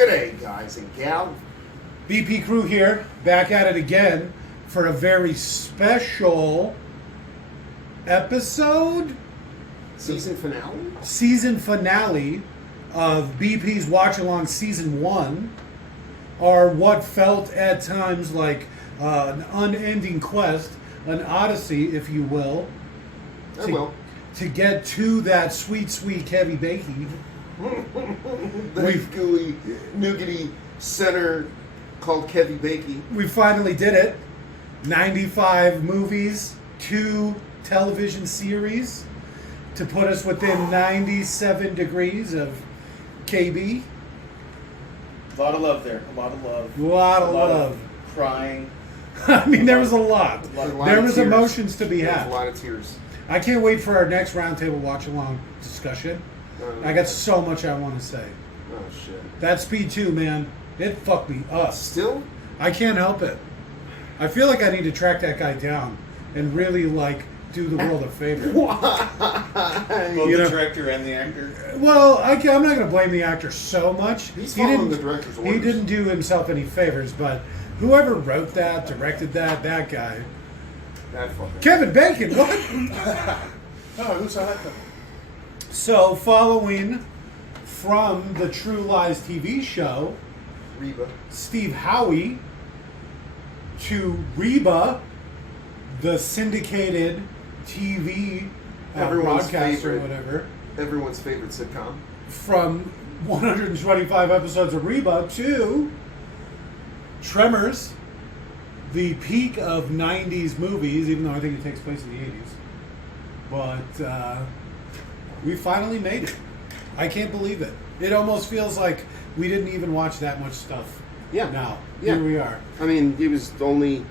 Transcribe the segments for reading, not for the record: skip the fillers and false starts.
G'day, guys and gal. BP Crew here, back at it again for a very special episode. Season finale? Season finale of BP's Watch Along Season 1, or what felt at times like an unending quest, an odyssey, if you will. To get to that sweet, sweet Kevy Bakey. The gooey, nougaty center called Kevy Bakey. We finally did it. 95 movies, 2 television series to put us within 97 degrees of KB. A lot of love there. A lot of love. A lot of love. Crying. I mean, there was a lot. There was tears. Emotions to be There had. was a lot of tears. I can't wait for our next roundtable watch-along discussion. I got so much I want to say. Oh, shit. That Speed 2, man, it fucked me up. Still? I can't help it. I feel like I need to track that guy down and really, do the world a favor. Both the director and the actor. Well, I'm not going to blame the actor so much. He's following the director's orders. He didn't do himself any favors, but whoever wrote that, directed that guy. That fucking Kevin Bacon, what? Oh, who saw that coming? So, following from the True Lies TV show, Reba. Steve Howie, to Reba, the syndicated TV broadcaster or whatever. Everyone's favorite sitcom. From 125 episodes of Reba to Tremors, the peak of 90s movies, even though I think it takes place in the 80s. But we finally made it. I can't believe it. It almost feels like we didn't even watch that much stuff. Yeah. Now, Yeah. here we are. I mean, it was only...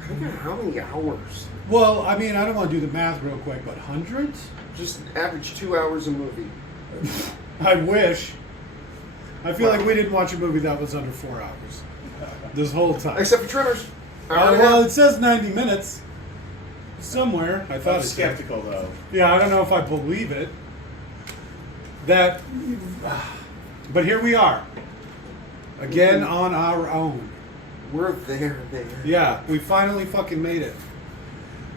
I forget how many hours. Well, I mean, I don't want to do the math real quick, but hundreds? Just average 2 hours a movie. I wish. I feel like we didn't watch a movie that was under 4 hours this whole time. Except for Tremors. Well, it says 90 minutes somewhere. I thought I'm it said. skeptical, though. Yeah, I don't know if I believe it. But here we are. Again on our own. We're there. Yeah, we finally fucking made it.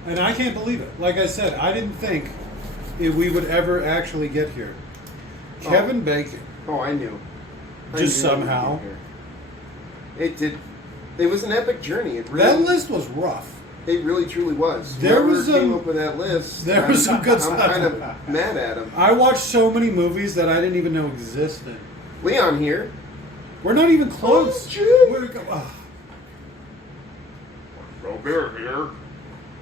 And I can't believe it. Like I said, I didn't think we would ever actually get here. Kevin Bacon. Oh, I knew. Just somehow. It did. It was an epic journey. It really, That list was rough. It really, truly was. There was Whoever came some- up with that list. there was some good I'm stuff. kind of mad at him. I watched so many movies that I didn't even know existed. Leon here. We're not even close. Oh, shit. Where'd it go? Oh, Robert here.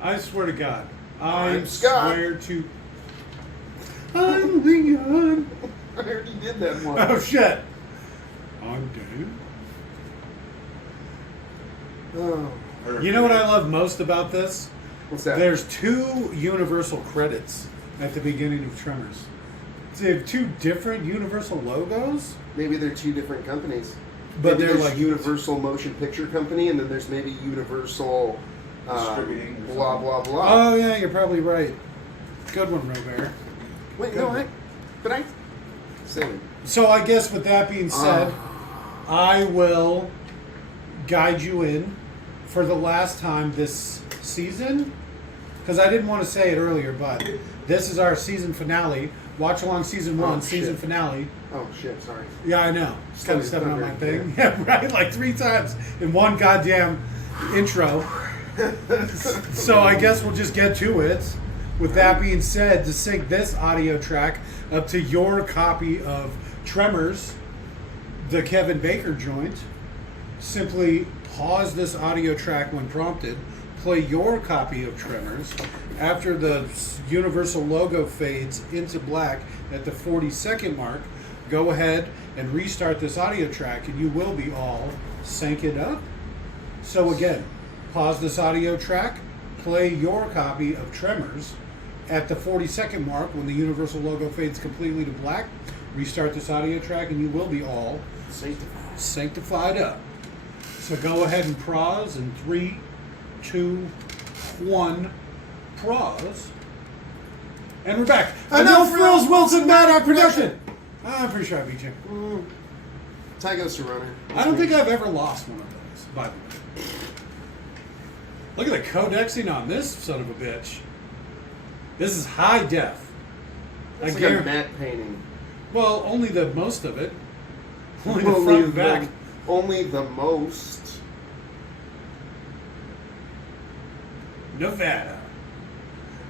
I swear to God. I'm Scott. swear to... I'm Leon. I already did that one. Oh, shit. I'm Dave. Oh. You know what I love most about this? What's that? There's 2 Universal credits at the beginning of Tremors. They have 2 different Universal logos, Maybe they're 2 different companies. but Maybe they're there's like Universal Motion Picture Company, and then there's maybe Universal Distributing or blah something. blah blah. Oh yeah, you're probably right. Good one, Robert. Wait, no, silly. So I guess with that being said, I will guide you in for the last time this season, because I didn't want to say it earlier, but this is our season finale. Watch along season 1, Oh, season shit. finale. Oh shit, sorry. Yeah, I know. Just kind of Sorry, stepping on my thunder. thing. Yeah, right. Like 3 times in one goddamn intro. So I guess we'll just get to it. With that being said, to sync this audio track up to your copy of Tremors, the Kevin Baker joint, simply pause this audio track when prompted, play your copy of Tremors. After the Universal logo fades into black at the 40-second mark, go ahead and restart this audio track and you will be all synced up. So again, pause this audio track, play your copy of Tremors. At the 40-second mark, when the Universal logo fades completely to black, restart this audio track and you will be all sanctified up. So go ahead and pause in 3, 2, 1, pause. And we're back. A No Frills Wilson Maddock production. I'm pretty sure I beat you. Tie goes to runner. I don't think I've ever lost one of those, by the way. Look at the codexing on this son of a bitch. This is high def. It's like a matte painting. Well, only the most of it. Only the front and back. Only the most. Nevada.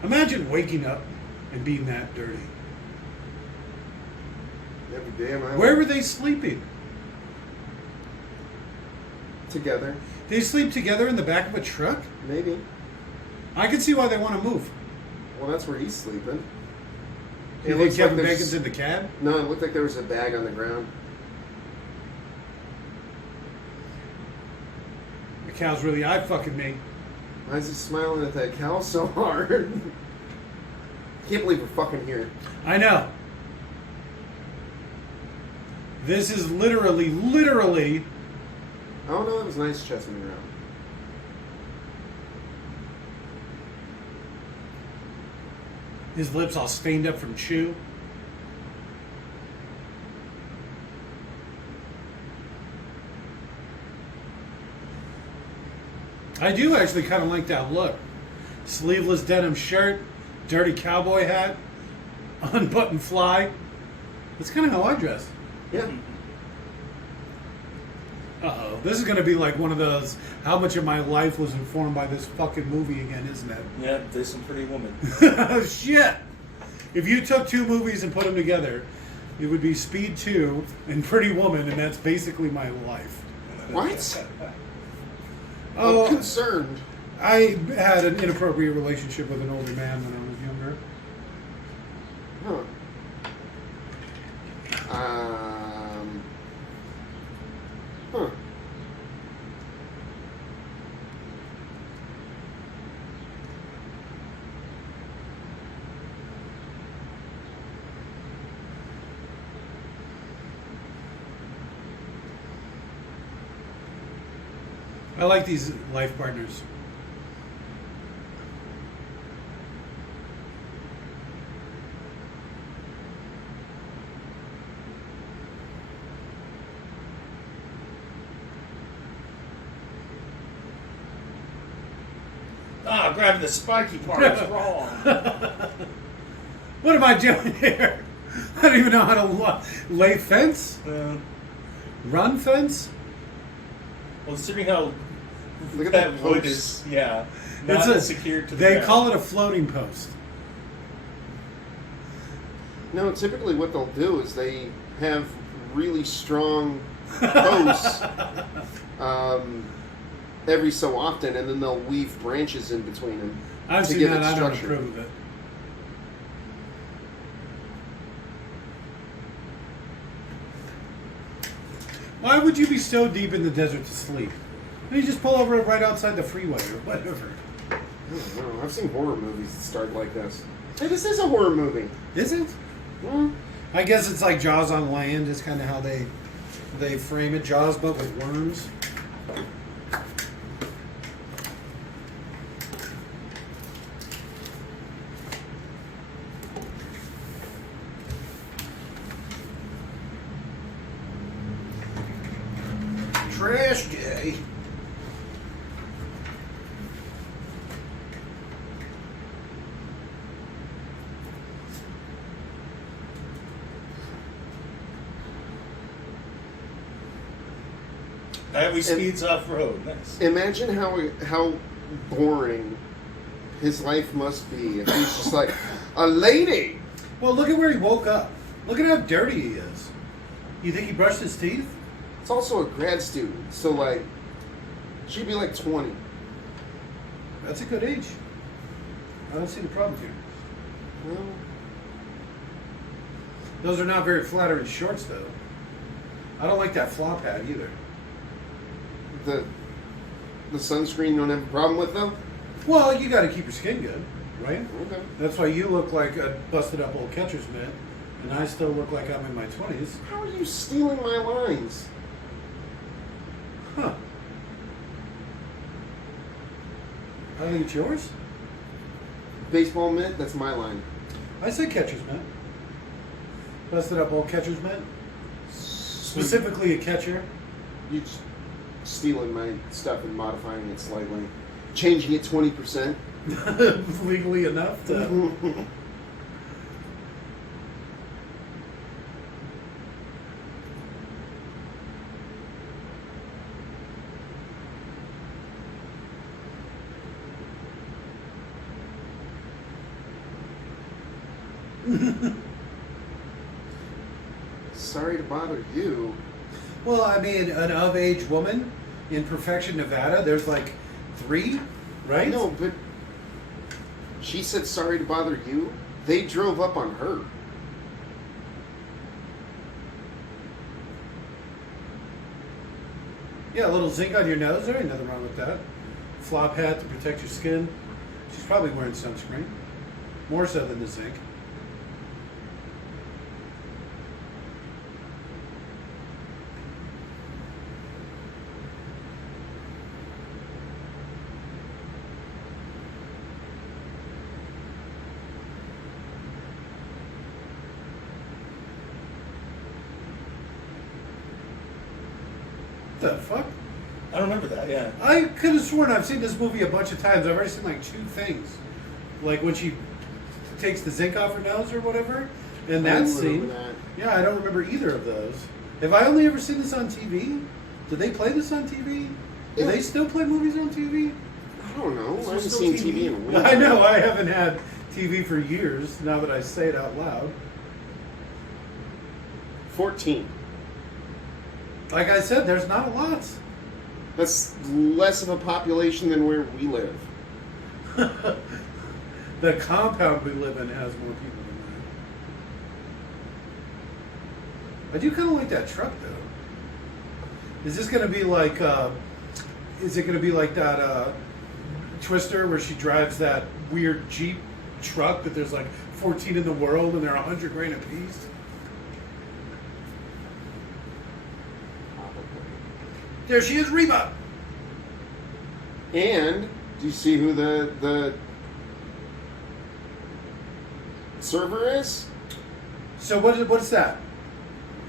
Imagine waking up and being that dirty. Every day, Where were they sleeping? Together. They sleep together in the back of a truck? Maybe. I can see why they want to move. Well, that's where he's sleeping. You think Kevin Bacon's in the cab? No, it looked like there was a bag on the ground. The cow's really eye fucking me. Why is he smiling at that cow so hard? Can't believe we're fucking here. I know. This is literally. Oh no, that was nice chesting around. His lips all stained up from chew. I do actually kind of like that look. Sleeveless denim shirt, dirty cowboy hat, unbuttoned fly. That's kind of how I dress. Yeah. Uh-oh. This is going to be like one of those, how much of my life was informed by this fucking movie again, isn't it? Yeah, there's some Pretty Woman. Shit! If you took two movies and put them together, it would be Speed 2 and Pretty Woman, and that's basically my life. What? Oh, I'm concerned. I had an inappropriate relationship with an older man when I was younger. Huh. Huh. I like these life partners. Ah, grabbing the spiky part is wrong. What am I doing here? I don't even know how to lay fence? Run fence? Well, considering how Look at that that wood post. is, yeah, not secured to the They ground. call it a floating post. No, typically what they'll do is they have really strong posts every so often, and then they'll weave branches in between them I've to seen give that. it I don't structure. approve of it. Why would you be so deep in the desert to sleep? You just pull over right outside the freeway or whatever. I don't know. I've seen horror movies that start like this. Hey, this is a horror movie. Is it? Hmm. I guess it's like Jaws on land is kind of how they frame it. Jaws, but with worms. Trash day. Highway speeds off road. Nice. Imagine how boring his life must be if he's just like a lady. Well, look at where he woke up. Look at how dirty he is. You think he brushed his teeth? It's also a grad student, so like she'd be like 20. That's a good age. I don't see the problem here. Well, Those are not very flattering shorts, though. I don't like that flaw pad either. the sunscreen you don't have a problem with though? Well, you got to keep your skin good, right? Okay. That's why you look like a busted up old catcher's mitt, and I still look like I'm in my 20s. How are you stealing my lines? Huh. I think it's yours. Baseball mitt, that's my line. I said catcher's mitt. Busted up old catcher's mitt. Specifically a catcher. You just stealing my stuff and modifying it slightly, changing it 20%. Legally enough to. Sorry to bother you. Well, I mean, an of-age woman in Perfection, Nevada, there's like 3, right? No, but she said sorry to bother you. They drove up on her. Yeah, a little zinc on your nose. There ain't nothing wrong with that. Flop hat to protect your skin. She's probably wearing sunscreen. More so than the zinc. The fuck? I don't remember that. Yeah. I could have sworn I've seen this movie a bunch of times. I've already seen like 2 things. Like when she takes the zinc off her nose or whatever. And I that don't scene. remember that. Yeah, I don't remember either of those. Have I only ever seen this on TV? Did they play this on TV? Do Yeah. they still play movies on TV? I don't know. Is I there haven't still seen TV? TV in a while. I know, I haven't had TV for years, now that I say it out loud. 14. Like I said, there's not a lot. That's less of a population than where we live. The compound we live in has more people than that. I do kind of like that truck, though. Is this going to be like, is it going to be like that Twister where she drives that weird Jeep truck that there's like 14 in the world and they're $100,000 a piece? There she is, Reba. And do you see who the server is? So what's that?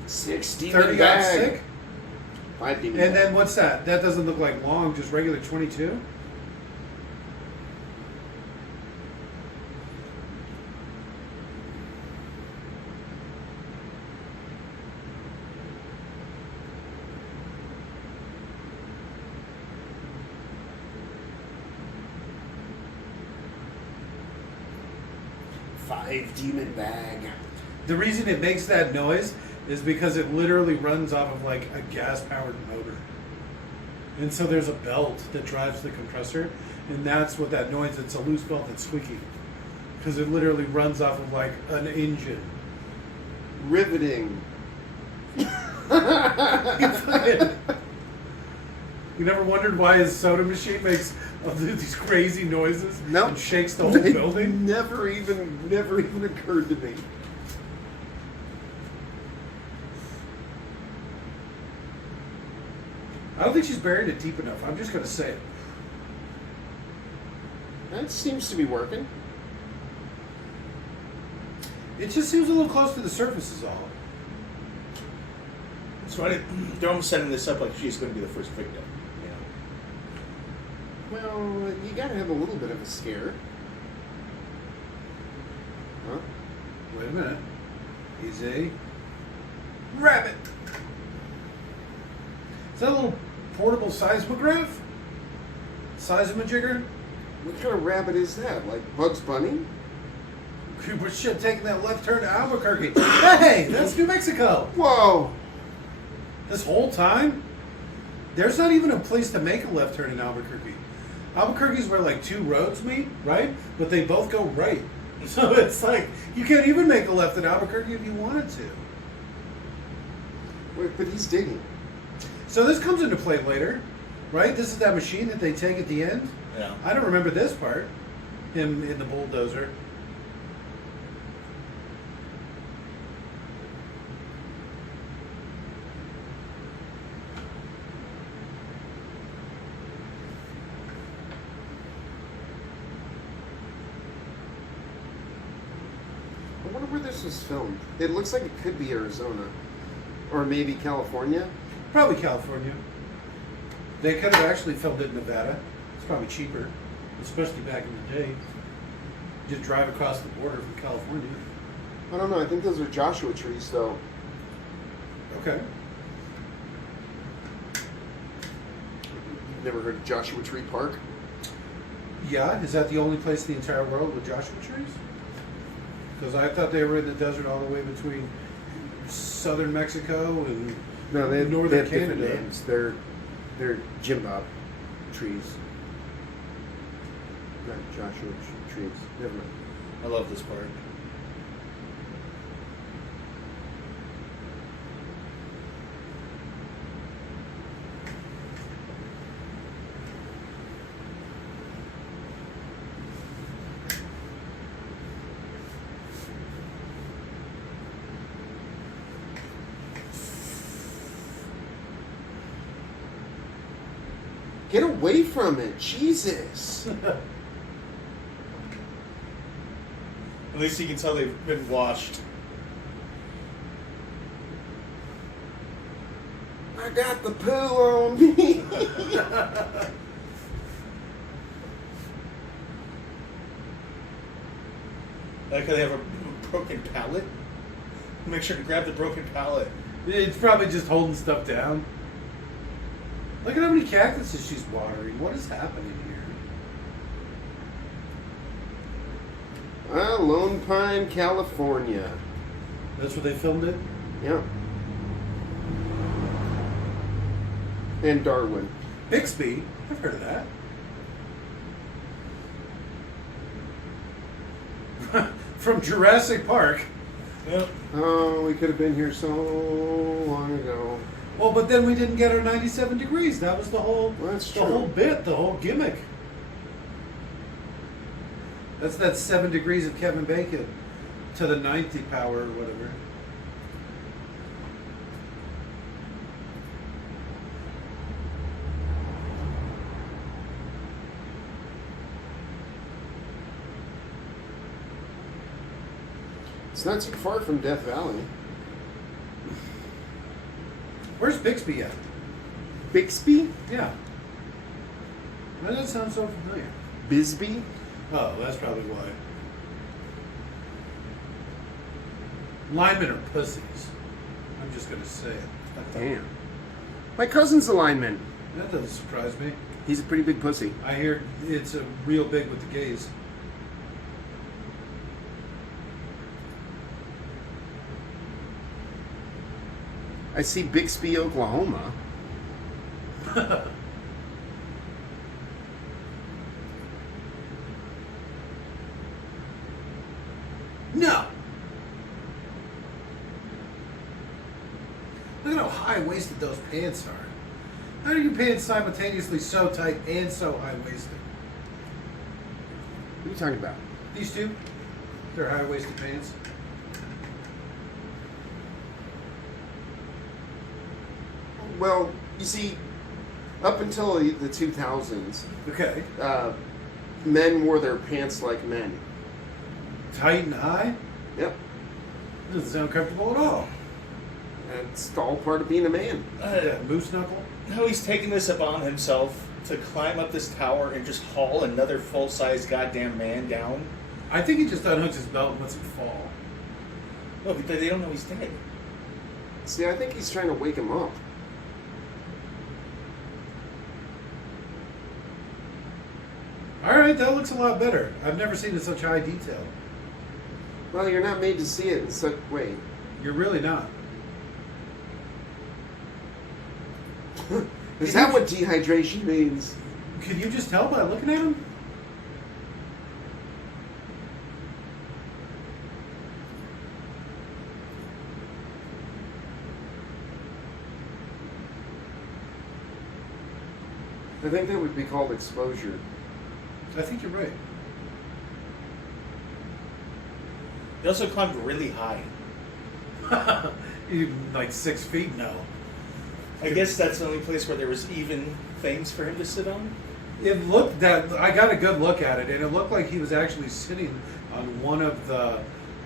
6 demon 30 odd bag. stick? 5 demon And bag. then what's that? That doesn't look like long, just regular 22? Five demon bag. The reason it makes that noise is because it literally runs off of like a gas-powered motor. And so there's a belt that drives the compressor, and that's what that noise, it's a loose belt that's squeaky. Because it literally runs off of like an engine. Riveting. You never wondered why his soda machine makes these crazy noises and shakes the whole It building? never even occurred to me. I don't think she's buried it deep enough. I'm just going to say it. That seems to be working. It just seems a little close to the surface is all. So they're almost setting this up like she's going to be the first victim. Well, you gotta have a little bit of a scare. Huh? Wait a minute. He's a rabbit. Is that a little portable seismograph? Seismojigger? What kind of rabbit is that? Like Bugs Bunny? Cooper shit taking that left turn to Albuquerque. Hey, that's New Mexico. Whoa! This whole time, there's not even a place to make a left turn in Albuquerque. Albuquerque's where like 2 roads meet, right? But they both go right. So it's like, you can't even make a left in Albuquerque if you wanted to. Wait, but he's digging. So this comes into play later, right? This is that machine that they take at the end. Yeah. I don't remember this part. Him in the bulldozer. I wonder where this was filmed. It looks like it could be Arizona. Or maybe California. Probably California. They could have actually filmed it in Nevada. It's probably cheaper, especially back in the day. Just drive across the border from California. I don't know. I think those are Joshua trees, though. Okay. Never heard of Joshua Tree Park? Yeah, is that the only place in the entire world with Joshua trees? Because I thought they were in the desert all the way between southern Mexico and No, they have, northern they have different Canada. names. They're Jimbab trees. Not Joshua trees. Never mind. I love this part. Get away from it, Jesus! At least you can tell they've been washed. I got the poo on me. Like they have a broken pallet. Make sure to grab the broken pallet. It's probably just holding stuff down. Look at how many cactuses she's watering. What is happening here? Lone Pine, California. That's where they filmed it? Yeah. And Darwin. Bixby? I've heard of that. From Jurassic Park. Yep. Oh, we could have been here so long ago. Well, but then we didn't get our 97 degrees. That was the whole, Well, that's the true. whole bit, the whole gimmick. That's that 7 degrees of Kevin Bacon to the 90 power or whatever. It's not too far from Death Valley. Where's Bixby at? Bixby? Yeah. Why does that sound so familiar? Bisbee? Oh, that's probably why. Linemen are pussies. I'm just going to say it. Damn. My cousin's a lineman. That doesn't surprise me. He's a pretty big pussy. I hear it's a real big with the gays. I see Bixby, Oklahoma. No! Look at how high-waisted those pants are. How are your pants simultaneously so tight and so high-waisted? What are you talking about? These two? They're high-waisted pants. Well, you see, up until the 2000s, Okay. men wore their pants like men. Tight and high? Yep. Doesn't sound comfortable at all. It's all part of being a man. Moose knuckle? How he's taking this upon himself to climb up this tower and just haul another full-size goddamn man down. I think he just unhooks his belt and lets him fall. No, because they don't know he's dead. See, I think he's trying to wake him up. Alright, that looks a lot better. I've never seen it in such high detail. Well, you're not made to see it in such way. You're really not. Is that what dehydration means? Can you just tell by looking at him? I think that would be called exposure. I think you're right. He also climbed really high. You like 6 feet? No. I guess that's the only place where there was even things for him to sit on. It looked that I got a good look at it, and it looked like he was actually sitting on one of the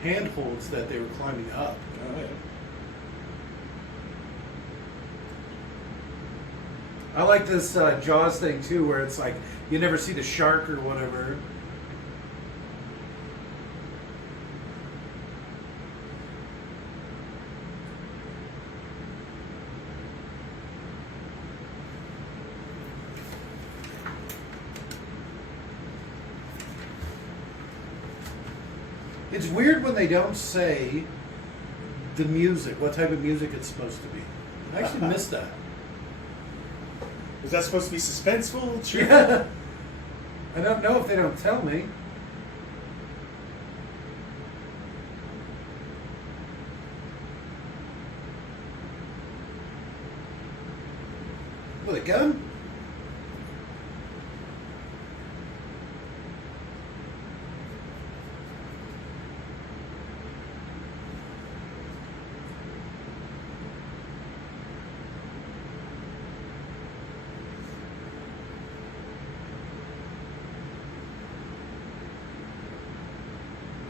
handholds that they were climbing up. Oh, yeah. I like this Jaws thing too, where it's like you never see the shark or whatever. It's weird when they don't say the music, what type of music it's supposed to be. I actually missed that. Is that supposed to be suspenseful? True. Yeah. I don't know if they don't tell me. With a gun?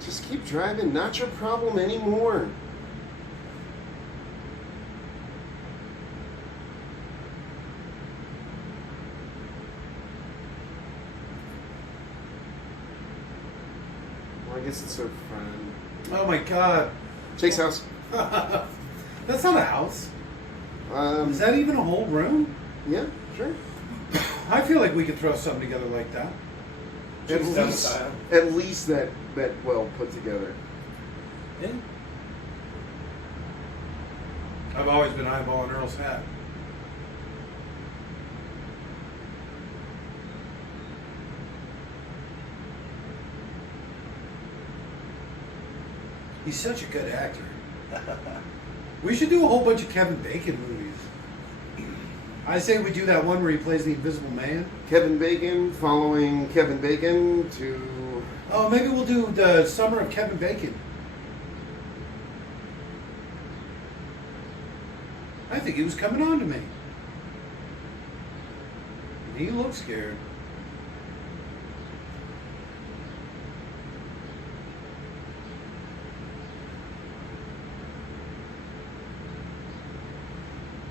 Just keep driving. Not your problem anymore. Well, I guess it's their friend. Oh my god. Jake's house. That's not a house. Is that even a whole room? Yeah, sure. I feel like we could throw something together like that. At least that well put together. Yeah. I've always been eyeballing Earl's hat. He's such a good actor. We should do a whole bunch of Kevin Bacon movies. I say we do that one where he plays the Invisible Man. Kevin Bacon following Kevin Bacon to... Oh, maybe we'll do the Summer of Kevin Bacon. I think he was coming on to me. He looked scared.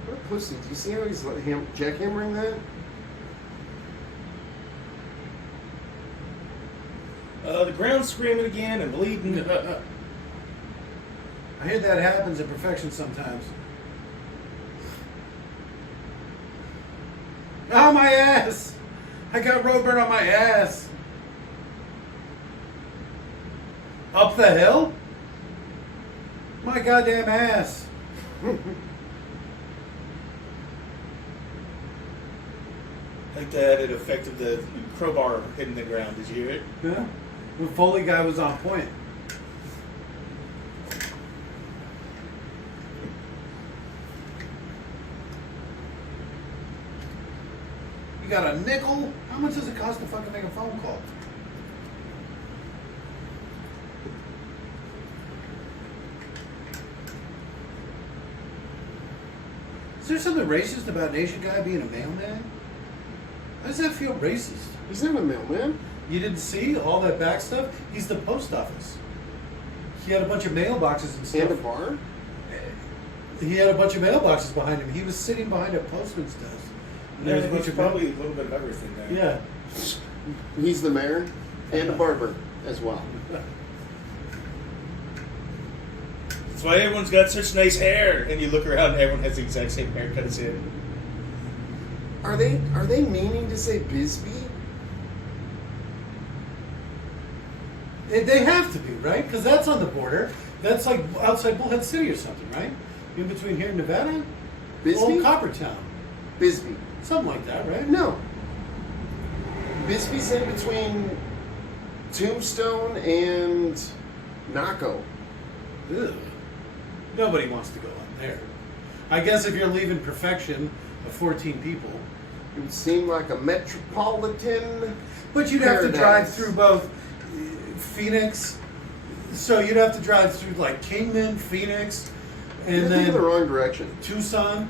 What a pussy. Do you see how he's jackhammering that? The ground's screaming again and bleeding. I hear that happens in Perfection sometimes. Oh, my ass! I got road burn on my ass. Up the hill? My goddamn ass. Like the added effect of the crowbar hitting the ground. Did you hear it? Yeah. The Foley guy was on point. You got a nickel? How much does it cost to fucking make a phone call? Is there something racist about an Asian guy being a mailman? How does that feel racist? He's not a mailman. You didn't see all that back stuff? He's the post office. He had a bunch of mailboxes and stuff. And a bar? He had a bunch of mailboxes behind him. He was sitting behind a postman's desk. And there was a bunch of probably a little bit of everything there. Yeah. He's the mayor and a barber as well. That's why everyone's got such nice hair. And you look around and everyone has the exact same haircut as him. Are they meaning to say Bisbee? They have to be, right? Because that's on the border. That's like outside Bullhead City or something, right? In between here and Nevada? Bisbee? Old Coppertown. Bisbee. Something like that, right? No. Bisbee's in between Tombstone and Naco. Ugh. Nobody wants to go on there. I guess if you're leaving Perfection of 14 people. It would seem like a metropolitan. But you'd have to paradise. drive through both Phoenix. So you'd have to drive through like Kingman, Phoenix, and You're then thinking the wrong direction. Tucson.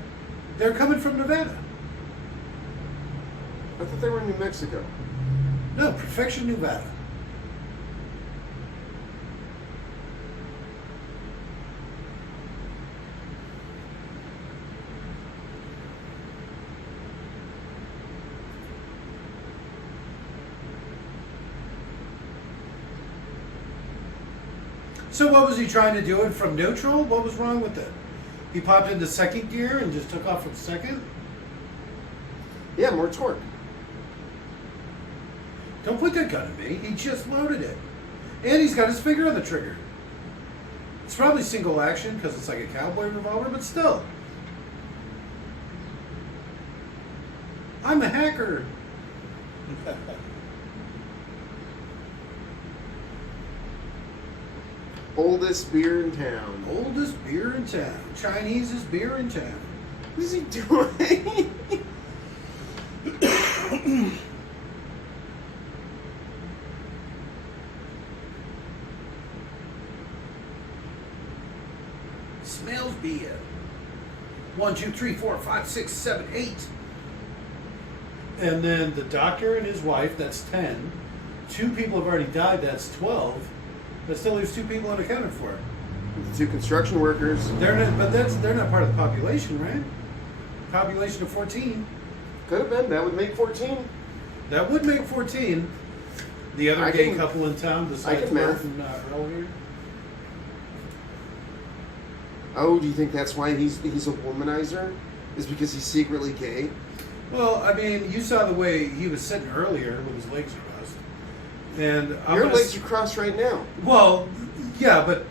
They're coming from Nevada. I thought they were in New Mexico. No, Perfection, Nevada. So what was he trying to do it from neutral? What was wrong with it? He popped into second gear and just took off from second? Yeah, more torque. Don't put that gun at me. He just loaded it. And he's got his finger on the trigger. It's probably single action because it's like a cowboy revolver, but still. I'm a hacker. Oldest beer in town. Oldest beer in town. Chinese's beer in town. What is he doing? Smells beer. 1, 2, 3, 4, 5, 6, 7, 8. And then the doctor and his wife, that's 10. 2 people have already died, that's 12. That still leaves 2 people unaccounted for. The 2 construction workers. They're not part of the population, right? Population of 14. Could have been. That would make 14. That would make 14. The other I gay can- couple in town I besides can math. Ralph and Earl here. Oh, do you think that's why he's a womanizer? Is because he's secretly gay? Well, I mean, you saw the way he was sitting earlier with his legs crossed. And I'm Your gonna legs are crossed right now. Well, yeah, but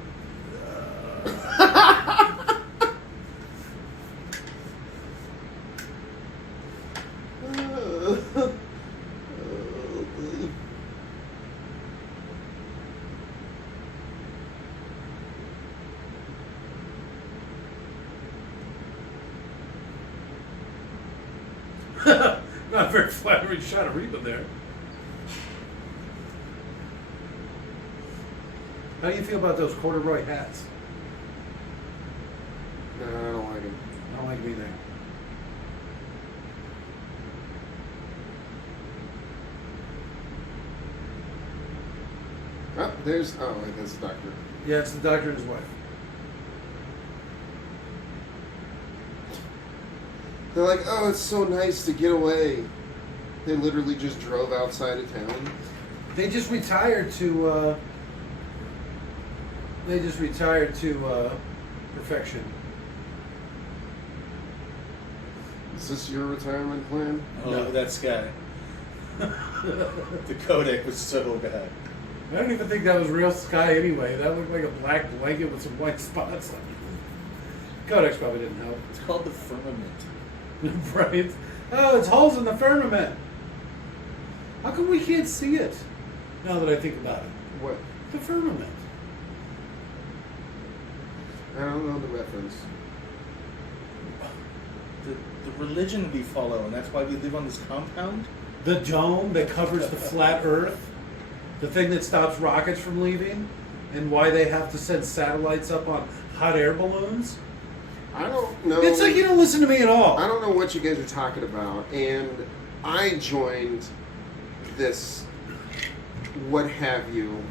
not very flattering shot of Reba there. How do you feel about those corduroy hats? No, I don't like him. I don't like them either. Oh, there's. Oh, wait, that's the doctor. Yeah, it's the doctor and his wife. They're like, oh, it's so nice to get away. They literally just drove outside of town. They just retired to. Perfection. Is this your retirement plan? Oh, No. that sky. The Kodak was so bad. I don't even think that was real sky anyway. That looked like a black blanket with some white spots on it. Kodak's probably didn't help. It's called the firmament. Right? Oh, it's holes in the firmament. How come we can't see it? Now that I think about it. What? The firmament. I don't know the reference. The religion we follow, and that's why we live on this compound. The dome that covers the flat earth. The thing that stops rockets from leaving. And why they have to send satellites up on hot air balloons. I don't know. It's like you don't listen to me at all. I don't know what you guys are talking about, and I joined this, what have you,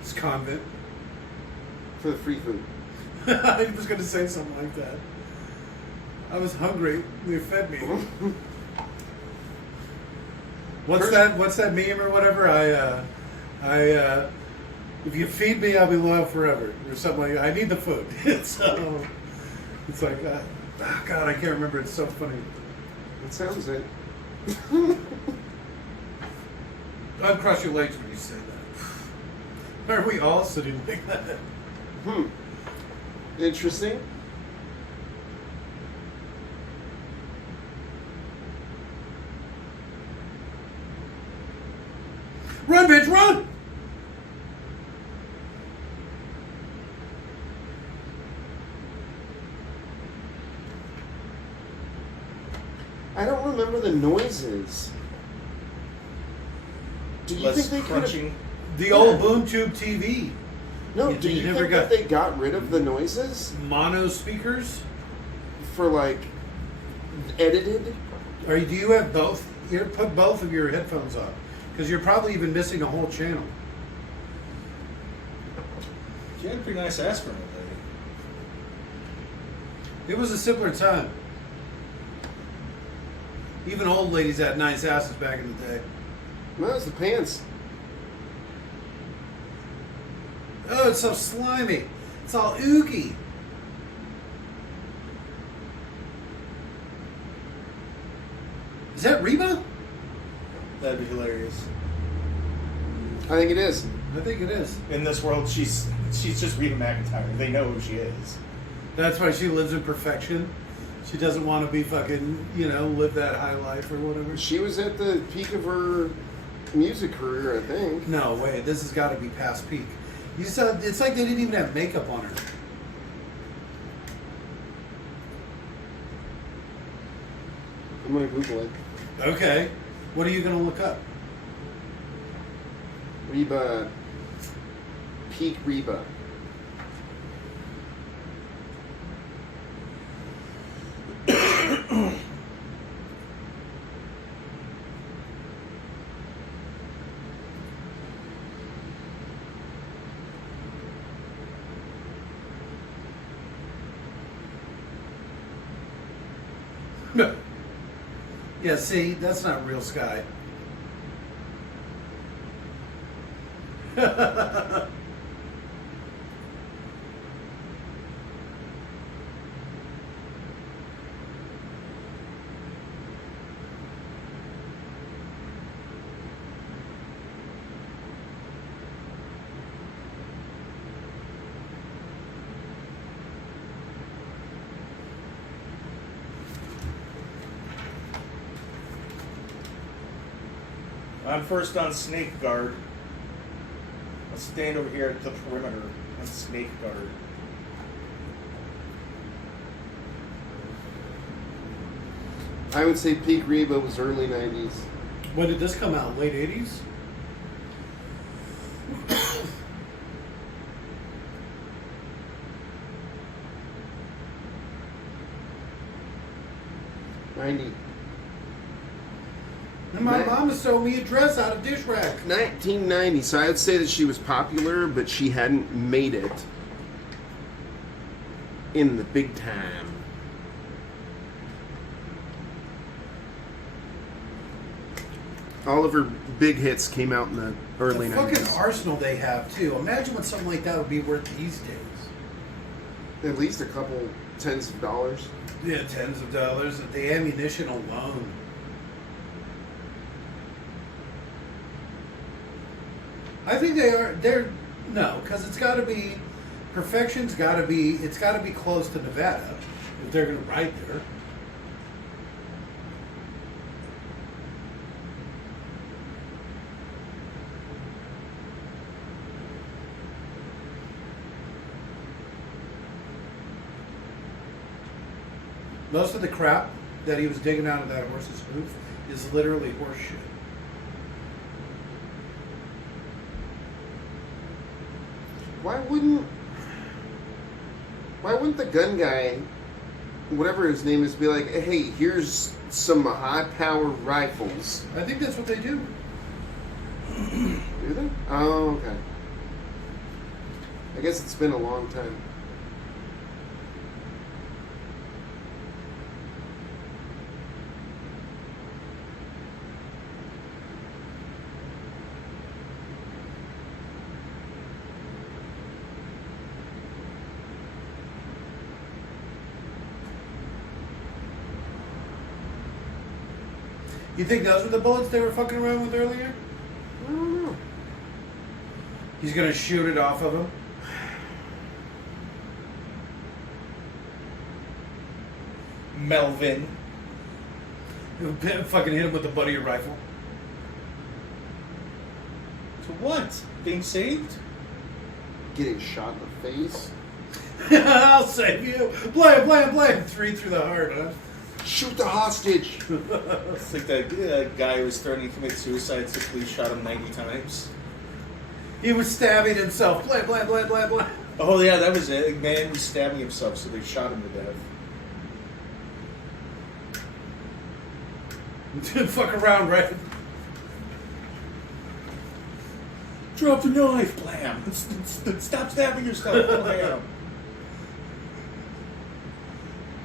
It's convent. for the free food. I was going to say something like that. I was hungry. They fed me. What's that meme or whatever? If you feed me, I'll be loyal forever, or something like that. I need the food. So it's like, oh God, I can't remember. It's so funny. That sounds it. Uncross your legs when you say that. Are we all sitting like that? Interesting. Run, bitch, run! I don't remember the noises. Do you Less think they could have? crunching. The old boom tube TV. No, You do you never think got- that they got rid of the noises Mono speakers? for like edited? Or do you have both? Here, put both of your headphones on. Because you're probably even missing a whole channel. She had a pretty nice ass for an old lady. It was a simpler time. Even old ladies had nice asses back in the day. No, it's the pants. Oh, it's so slimy. It's all oogie. Is that Reba? That'd be hilarious. I think it is. I think it is. In this world, she's just Reba McEntire. They know who she is. That's why she lives in perfection. She doesn't want to be fucking, live that high life or whatever. She was at the peak of her music career, I think. No, wait. This has got to be past peak. You said it's like they didn't even have makeup on her. I'm gonna Google it. Okay. What are you going to look up? Reba. Peak Reba. Yeah, see, that's not real sky. I'm first on snake guard. Let's stand over here at the perimeter on snake guard. I would say peak Reba was early 90s. When did this come out? Late 80s? '90. And my mom sewed me a dress out of dish rack. 1990. So I would say that she was popular, but she hadn't made it in the big time. All of her big hits came out in the early The 90s. fucking arsenal they have, too. Imagine what something like that would be worth these days. At least a couple tens of dollars. Yeah, tens of dollars. The ammunition alone. I think they're no, because it's got to be, perfection's got to be, it's got to be close to Nevada if they're going to ride there. Most of the crap that he was digging out of that horse's hoof is literally horse shit. Why wouldn't the gun guy, whatever his name is, be like, hey, here's some high-power rifles? I think that's what they do. Do they? Oh, okay. I guess it's been a long time. You think those were the bullets they were fucking around with earlier? I don't know. He's gonna shoot it off of him. Melvin. Fucking hit him with the butt of your rifle. To what? Being saved? Getting shot in the face? I'll save you. Blam. 3 through the heart, huh? Shoot the hostage! It's like that guy who was threatening to commit suicide, so police shot him 90 times. He was stabbing himself. Blam. Oh yeah, that was it. A man was stabbing himself, so they shot him to death. Fuck around, right? Drop the knife, blam! Stop stabbing yourself, blam!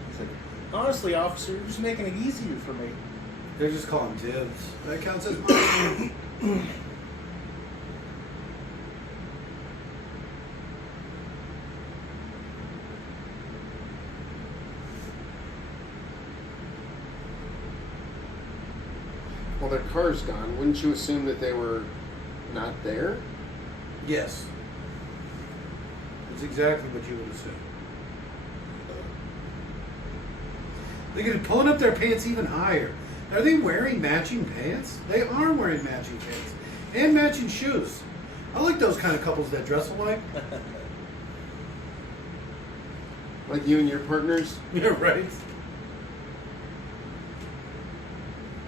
It's like, honestly, officer, you're just making it easier for me. They're just calling dibs. That counts as mine. Well, their car's gone. Wouldn't you assume that they were not there? Yes. That's exactly what you would assume. They're pulling up their pants even higher. Are they wearing matching pants? They are wearing matching pants. And matching shoes. I like those kind of couples that dress alike. Like you and your partners? Yeah, right.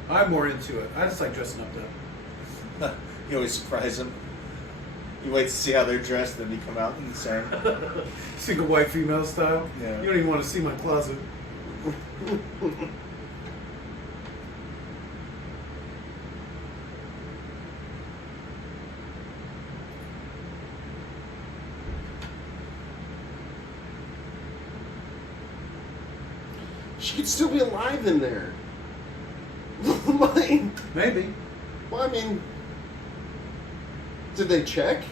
I'm more into it. I just like dressing up though. You always surprise them. You wait to see how they're dressed, then you come out in the same. Single white female style. Yeah. You don't even want to see my closet. She could still be alive in there. Like, Maybe. well, I mean, did they check?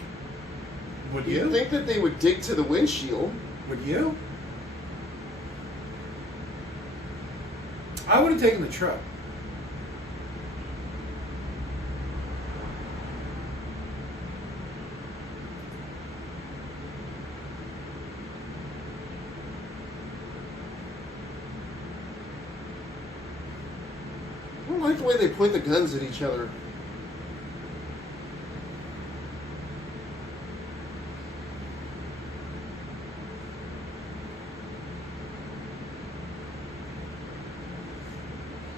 Would You'd you? think that they would dig to the windshield. Would you? I would have taken the truck. I don't like the way they point the guns at each other.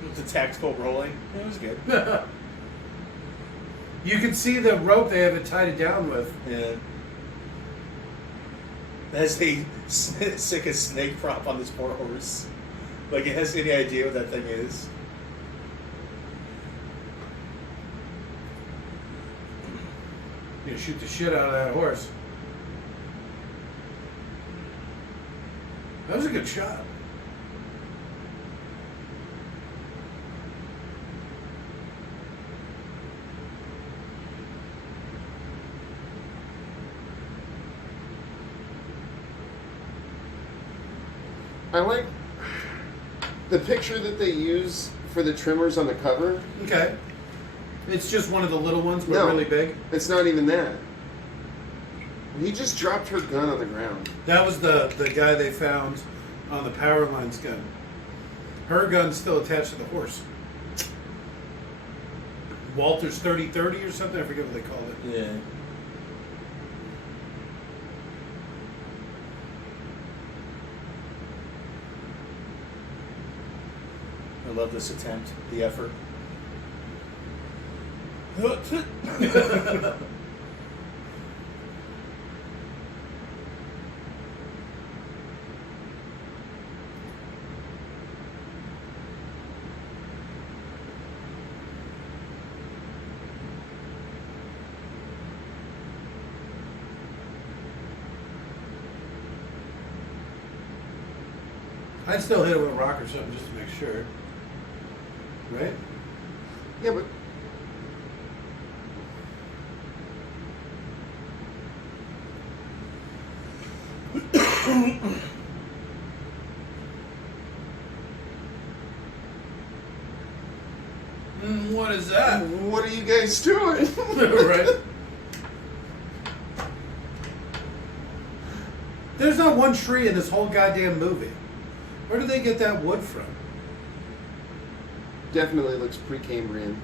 With the tactical rolling, it was good. You can see the rope they have it tied it down with. Yeah. As they sick a snake prop on this poor horse. Like, it has any idea what that thing is. You know, shoot the shit out of that horse. That was a good shot. I like the picture that they use for the Tremors on the cover. Okay. It's just one of the little ones, but No. really big. It's not even that. He just dropped her gun on the ground. That was the guy they found on the power lines gun. Her gun's still attached to the horse. Walter's 30-30 or something? I forget what they call it. Yeah. I love this attempt, the effort. I'd still hit it with a rock or something just to make sure. Right? Yeah, but What is that? what are you guys doing? Right? There's not one tree in this whole goddamn movie. Where did they get that wood from? Definitely looks pre-Cambrian.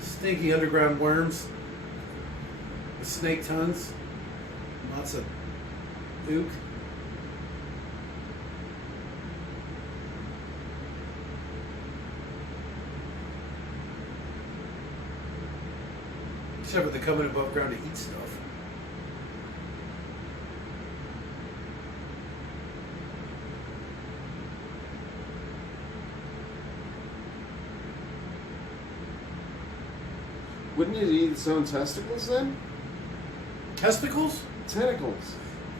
Stinky underground worms. The snake tons. Lots of ook. Except for they come in above ground to eat stuff. Wouldn't it eat its own testicles then? Testicles? Tentacles.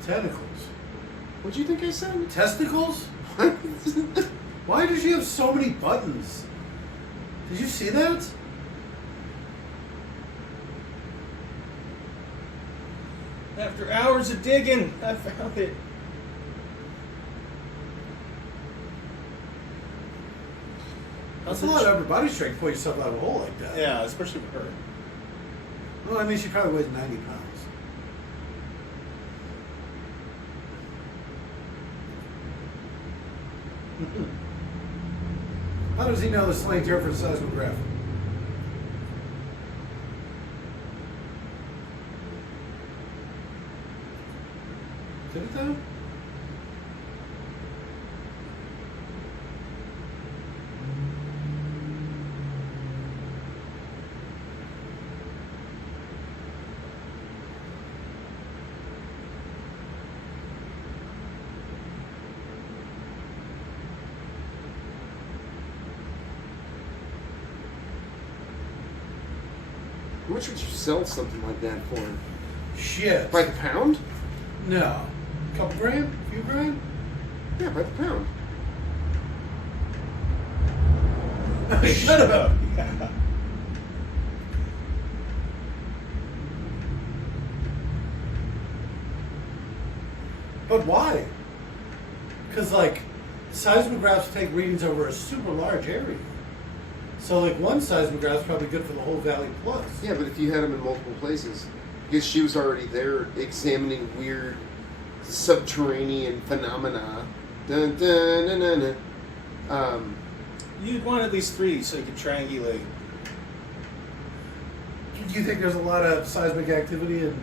Tentacles. What do you think I said? Testicles? Why does she have so many buttons? Did you see that? After hours of digging, I found it. That's a lot of upper body strength to pull yourself out of a hole like that. Yeah, especially for her. Well, I mean, she probably weighs 90 pounds. How does he know the slang term for seismograph? Did it though? How much would you sell something like that for? Shit. By the pound? No. Couple grand? Few grand? Yeah, by the pound. Shut up. But why? Because, like, seismographs take readings over a super large area. So, like, one seismograph is probably good for the whole valley plus. Yeah, but if you had them in multiple places, because she was already there examining weird subterranean phenomena. Dun, dun, dun, dun, dun. You'd want at least 3 so you could triangulate. Do you think there's a lot of seismic activity in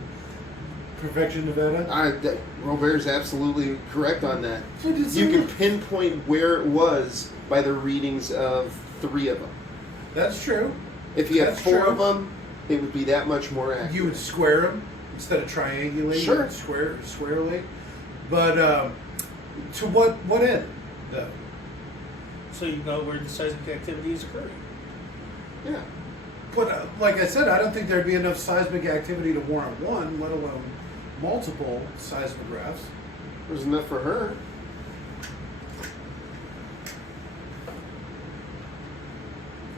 Perfection, Nevada? Robert's absolutely correct on that. So did You can someone- pinpoint where it was by the readings of 3 of them. That's true. If you had That's 4 true. of them, it would be that much more accurate. You would square them instead of triangulating. Sure. You'd squarely. But to what end, though? So you know where the seismic activity is occurring. Yeah. But like I said, I don't think there'd be enough seismic activity to warrant one, let alone multiple seismographs. There's enough for her.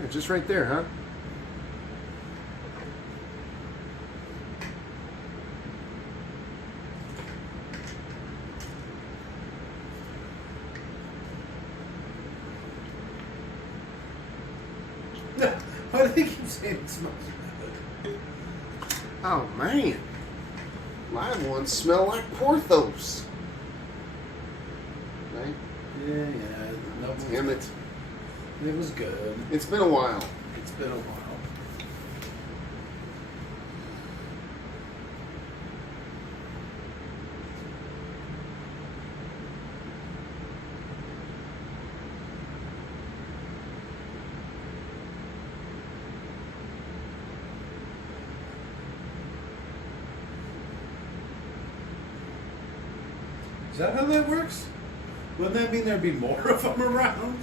Yeah, just right there, huh? Why do they keep saying it smells bad? Oh, man. Live ones smell like Porthos. Right? Yeah. No, Damn it. It was good. It's been a while. It's been a while. Is that how that works? Wouldn't that mean there'd be more of them around?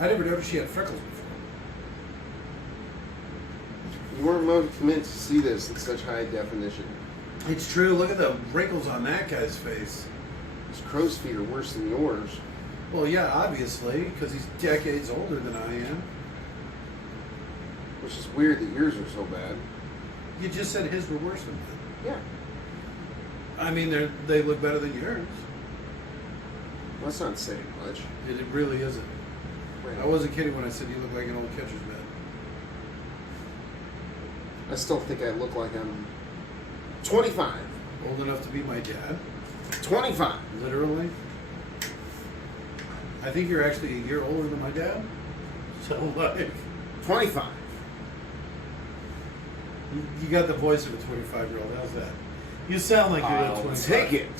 I never noticed she had freckles before. You weren't meant to see this in such high definition. It's true. Look at the wrinkles on that guy's face. His crow's feet are worse than yours. Well, yeah, obviously, because he's decades older than I am. Which is weird that yours are so bad. You just said his were worse than mine. Yeah. I mean, they look better than yours. Well, that's not saying much. It really isn't. Right. I wasn't kidding when I said you look like an old catcher's mitt. I still think I look like I'm 25. Old enough to be my dad. 25. Literally. I think you're actually a year older than my dad. So, like, 25. you got the voice of a 25-year-old. How's that? You sound like you're a I'll 25. take it.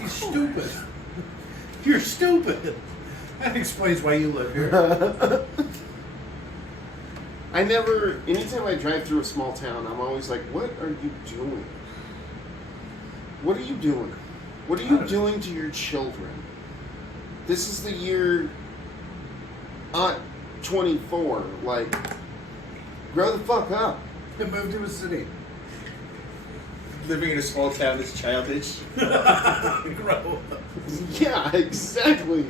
You're stupid. You're stupid. That explains why you live here. Anytime I drive through a small town, I'm always like, what are you doing? What are you doing? What are you doing to your children? This is the year 24. Like, grow the fuck up. And move to a city. living in a small town is childish. Grow up. Yeah, exactly.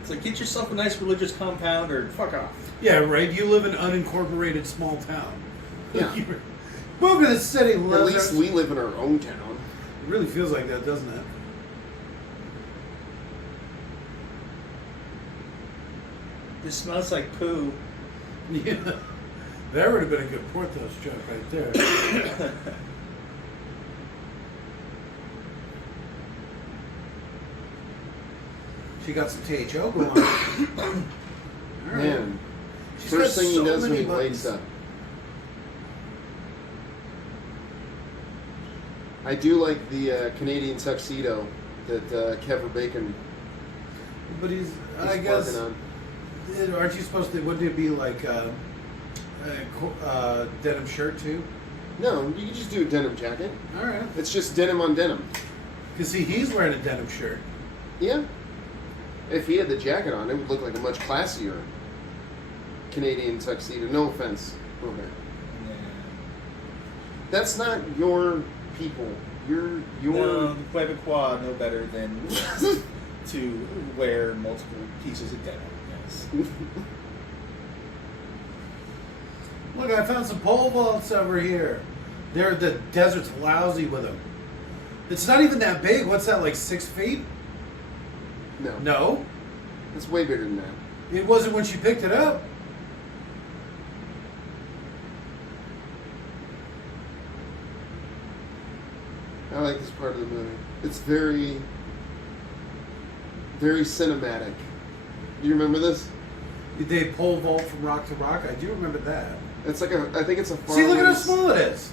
It's like, get yourself a nice religious compound or fuck off. Yeah, right. You live in an unincorporated small town. Yeah. Move to the city. At least we live in our own town. It really feels like that, doesn't it? This smells like poo. Yeah. That would have been a good Porthos joke right there. She got some THO going on. All right. Man, She's first got thing so he does when many he wakes buttons. up. I do like the Canadian tuxedo that Kevin Bacon But he's, is I guess, working on. aren't you supposed to, wouldn't it be like a denim shirt too? No, you can just do a denim jacket. All right. It's just denim on denim. Because see, he's wearing a denim shirt. Yeah. If he had the jacket on, it would look like a much classier Canadian tuxedo. No offense. Okay. Yeah. That's not your people. Your No, the Quebecois know better than to wear multiple pieces of denim. Yes. Look, I found some pole vaults over here. The desert's lousy with them. It's not even that big. What's that, like 6 feet? No. No, It's way bigger than that. it wasn't when she picked it up. I like this part of the movie. It's very, very cinematic. Do you remember this? They pole vault from rock to rock. I do remember that. It's like I think it's a See, look at how faraway- small it is.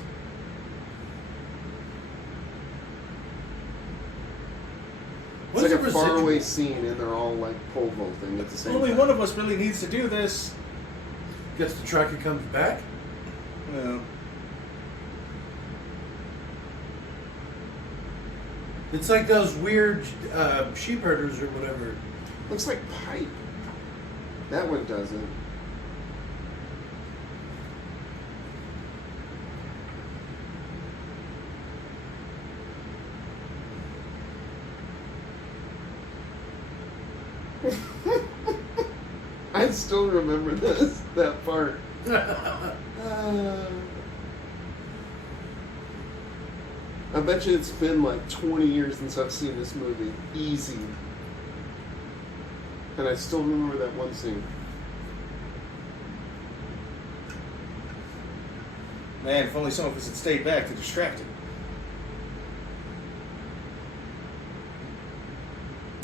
It's What's like the a faraway residual? scene, and they're all like pole vaulting at the same Only time. one of us really needs to do this. Gets the truck and comes back. No. It's like those weird sheep herders or whatever. Looks like pipe. That one doesn't. I still remember that part. I bet you it's been like 20 years since I've seen this movie. Easy. And I still remember that one scene. Man, if only some of us had stayed back to distract him.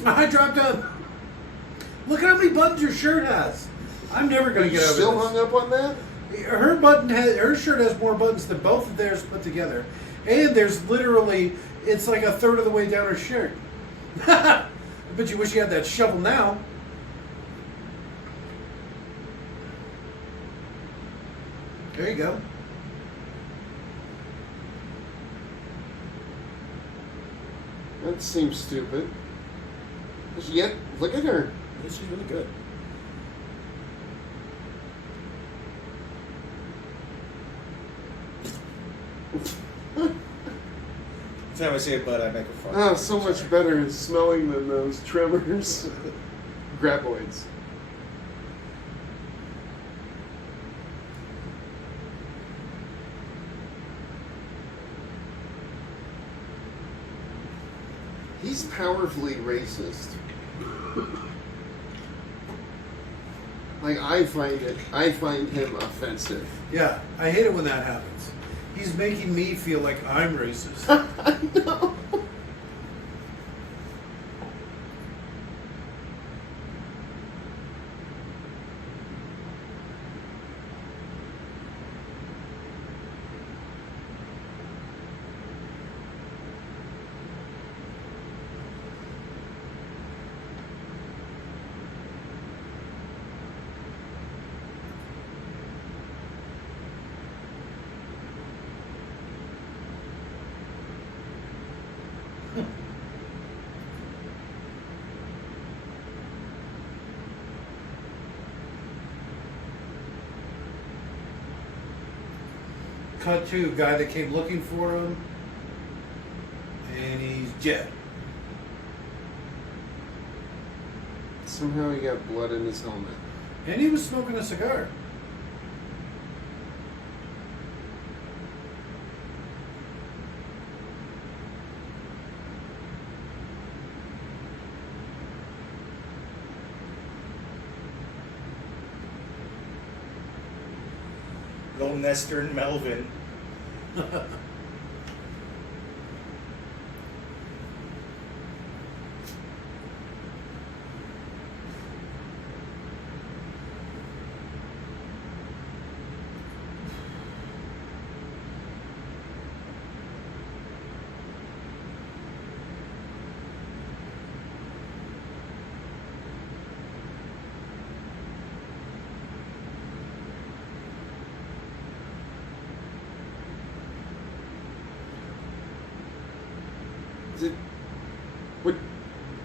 I dropped up. Look how many buttons your shirt has. I'm never Are gonna you get over still this. hung up on that? Her shirt has more buttons than both of theirs put together, and there's literally it's like a third of the way down her shirt. I bet you wish you had that shovel now. There you go. That seems stupid. Yet, look at her. She's really good. Every time I say a butt, I make a fart. Oh, so much better smelling than those Tremors graboids. He's powerfully racist. Like I find him offensive. Yeah, I hate it when that happens. He's making me feel like I'm racist. I know. cut to a guy that came looking for him, and he's dead. Somehow he got blood in his helmet. And he was smoking a cigar. Little Nestor and Melvin.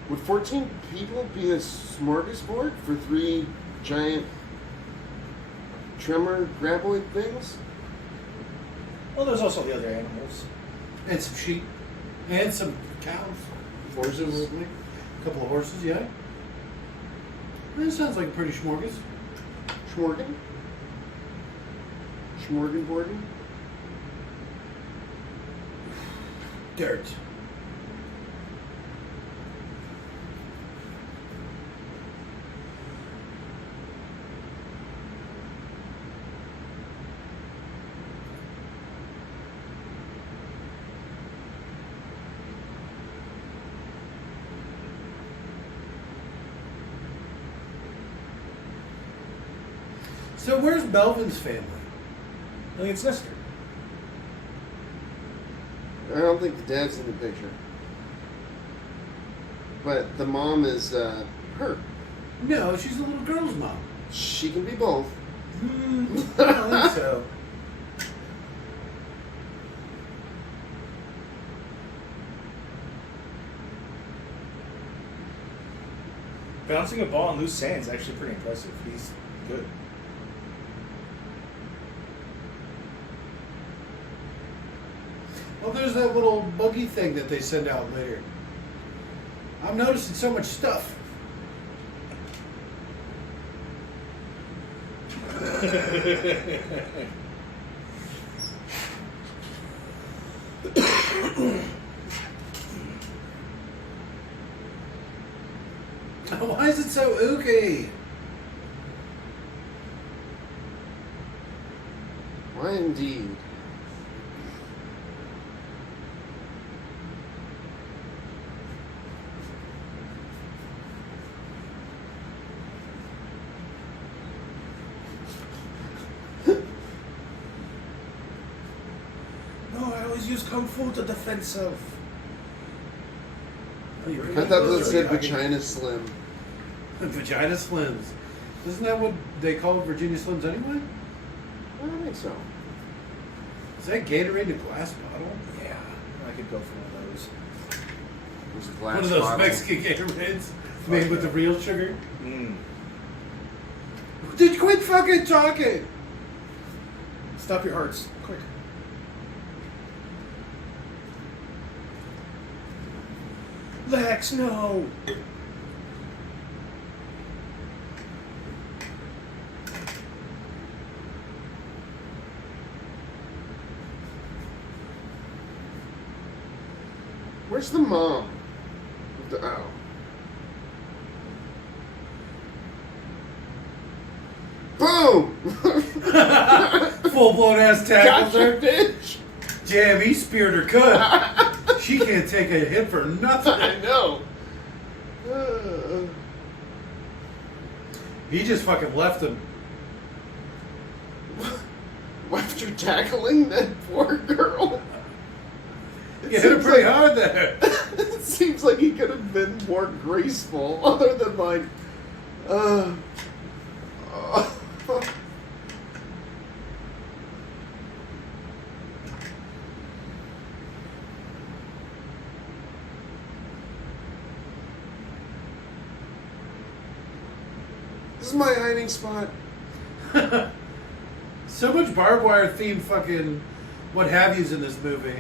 Would 14 people be a smorgasbord for 3 giant tremor graboid things? Well, there's also the other animals. And some sheep. And some cows. Horses? Presumably. A couple of horses, yeah. That sounds like a pretty smorgas. Schmorgan? Schmorgenborden? Dirt. So where's Melvin's family? I think it's Nestor. I don't think the dad's in the picture. But the mom is her. No, she's the little girl's mom. She can be both. I don't think so. Bouncing a ball on loose sand is actually pretty impressive. He's good. Well, there's that little buggy thing that they send out later. I'm noticing so much stuff. Why is it so ooky? Why indeed? No, I always use Kung Fu to defend self. I thought that said Vagina Slim. Vagina Slims. Isn't that what they call Virginia Slims anyway? I don't think so. Is that Gatorade in a glass bottle? Yeah, I could go for one of those. It was a glass One of those bottle. Mexican Gatorades made with the real sugar? Mm. Did you quit fucking talking? Stop your hearts, quick. Lex, no! Where's the mom? Oh. Boom! Full blown ass tackle Gotcha, there. bitch! Damn, he speared her cut. She can't take a hit for nothing. I know. He just fucking left him. After tackling that poor girl. You hit her pretty hard there. It seems like he could have been more graceful, other than like, This is my hiding spot. So much barbed wire themed fucking what have yous in this movie.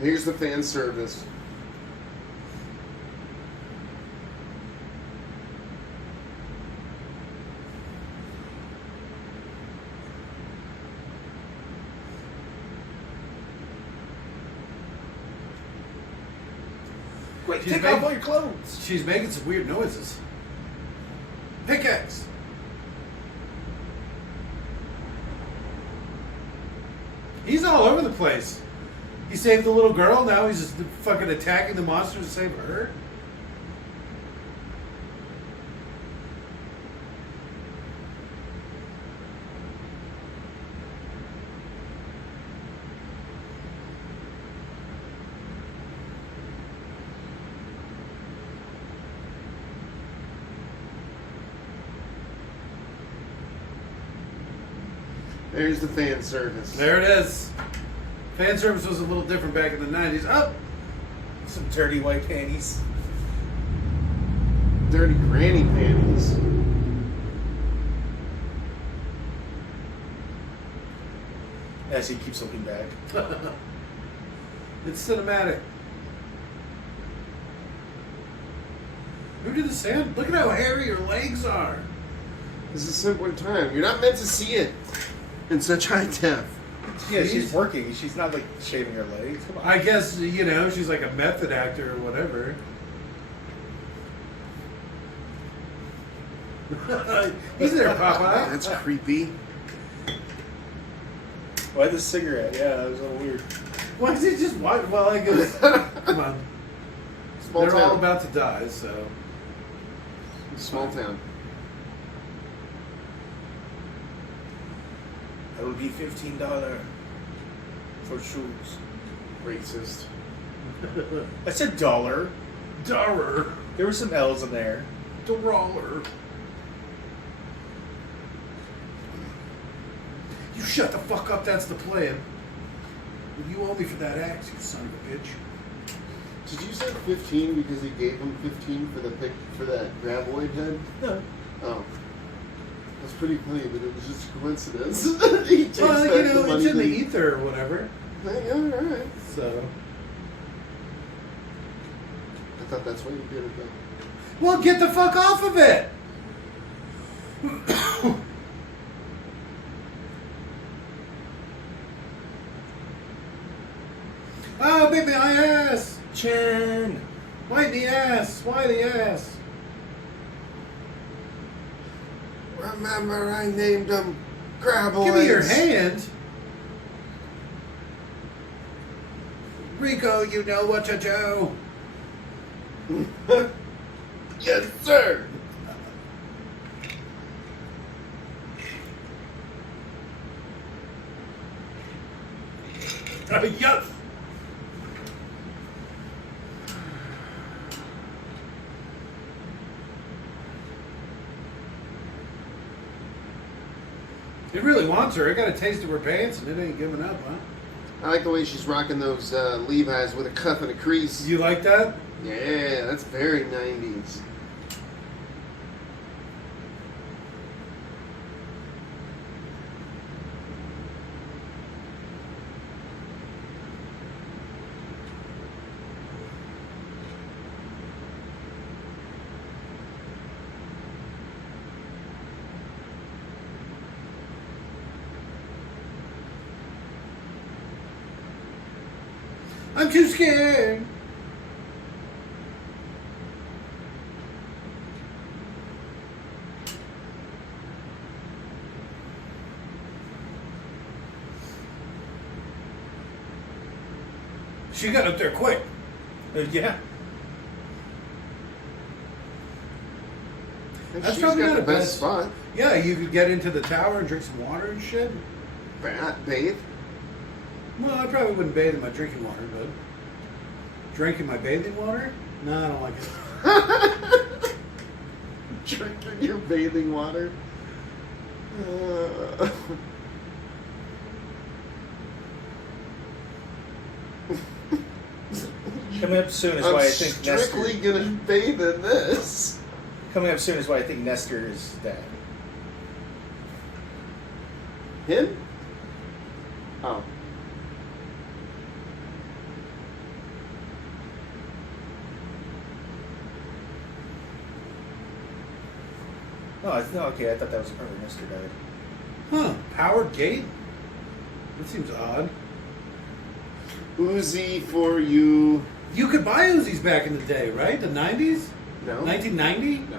Here's the fan service. Wait, She's take making- off all your clothes. She's making some weird noises. Pickaxe! He's all over the place. He saved the little girl, now he's just fucking attacking the monsters to save her. There's the fan service. There it is. Fan service was a little different back in the 90s. Oh! Some dirty white panties. Dirty granny panties. As he keeps looking back. It's cinematic. Who did the sand? Look at how hairy her legs are. This is a simpler time. You're not meant to see it in such high def. Yeah, Jeez. she's working. She's not like shaving her legs. Come on. I guess, you know, she's like a method actor or whatever. He's there, Popeye. That's creepy. Why the cigarette? Yeah, that was a little weird. Why is he just watch? Well, I guess. Come on. Small They're town. all about to die, so. Small town. That would be $15 for shoes. Racist. I said dollar. Dollar. There were some L's in there. Dollar. You shut the fuck up, that's the plan. You owe me for that axe, you son of a bitch. Did you say 15 because he gave him 15 for the pick for that graboid head? No. Oh. That's pretty funny, but it was just a coincidence. He takes Well, back you know, the money it's in the that he- ether or whatever. Yeah, alright. So. I thought that's why you did it though. Well, get the fuck off of it! Oh, big my ass! Chin. Why the ass? Why the ass? Remember I named him Graboids. Give me your hand. Rico, you know what to do. Yes, sir. Yes. It really wants her. I got a taste of her pants and it ain't giving up, huh? I like the way she's rocking those Levi's with a cuff and a crease. You like that? Yeah, that's very 90s. I'm too scared. She got up there quick. Yeah. And That's she's probably got not the a best best- spot. Yeah, you could get into the tower and drink some water and shit. Bathe. Well, I probably wouldn't bathe in my drinking water, but drinking my bathing water? No, I don't like it. Drinking your bathing water. Coming up soon is I'm why I think strictly Nestor. gonna bathe in this. Coming up soon is why I think Nestor is dead. Him? Oh. No, okay, I thought that was where Mister died. Huh. Powered gate? That seems odd. Uzi for you. You could buy Uzis back in the day, right? The 90s? No. 1990? No.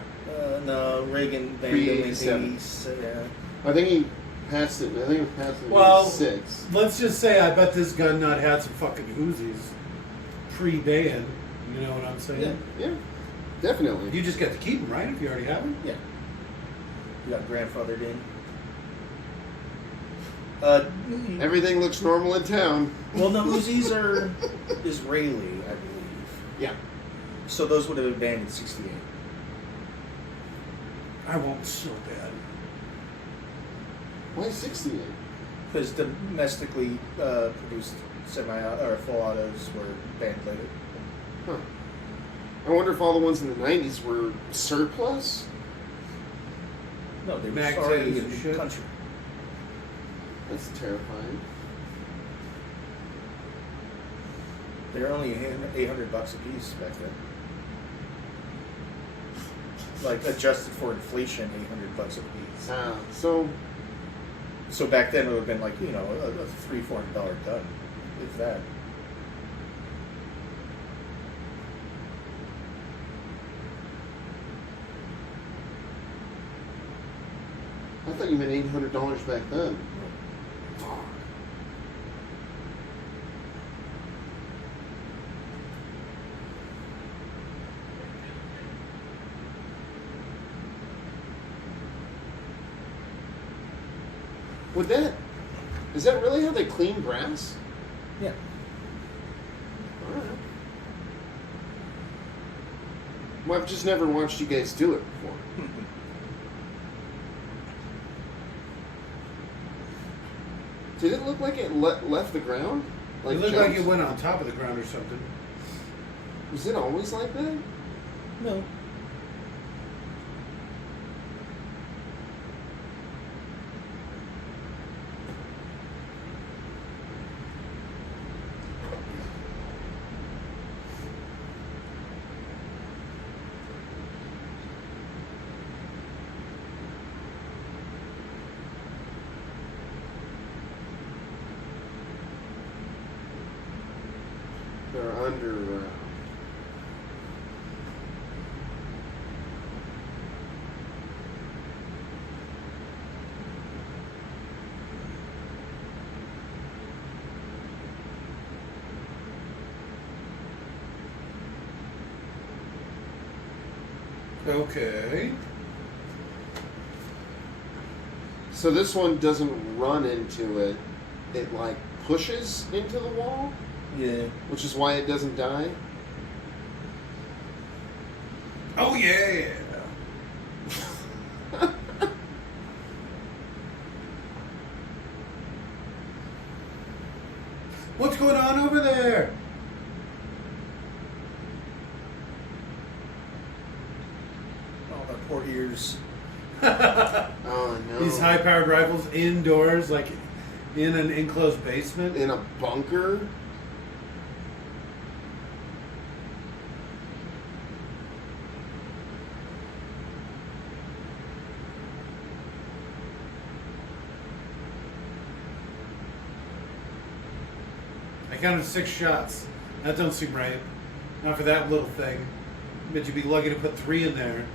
No, Reagan banned him in 87. 80s. Yeah. I think he passed it. I think he passed it in Well, 6. let's just say I bet this gun nut had some fucking Uzis pre-ban. You know what I'm saying? Yeah. Definitely. You just get to keep them, right? If you already have them? Yeah. You got grandfathered in. Everything looks normal in town. Well, no, Uzis are Israeli, I believe. Yeah. So those would have been banned in 68. I want so bad. Why 68? Because domestically produced or full autos were banned later. Huh. I wonder if all the ones in the 90s were surplus? No, they were Mag already 10s in and the shit. country. That's terrifying. They were only $800 a piece back then. Like adjusted for inflation, $800 a piece. So back then it would have been like a $300-$400 gun, if that. I thought you meant $800 back then. Fuck. Is that really how they clean brass? Yeah. Alright. Well, I've just never watched you guys do it before. Did it look like it left the ground? It looked like it jumped? went on top of the ground or something. Was it always like that? No. They're under. Okay. So this one doesn't run into it. It like pushes into the wall, Yeah. which is why it doesn't die. Oh yeah. What's going on over there? All the poor ears. Oh no! These high-powered rifles indoors, like in an enclosed basement. In a bunker. I counted 6 shots. That don't seem right. Not for that little thing. Bet you'd be lucky to put 3 in there.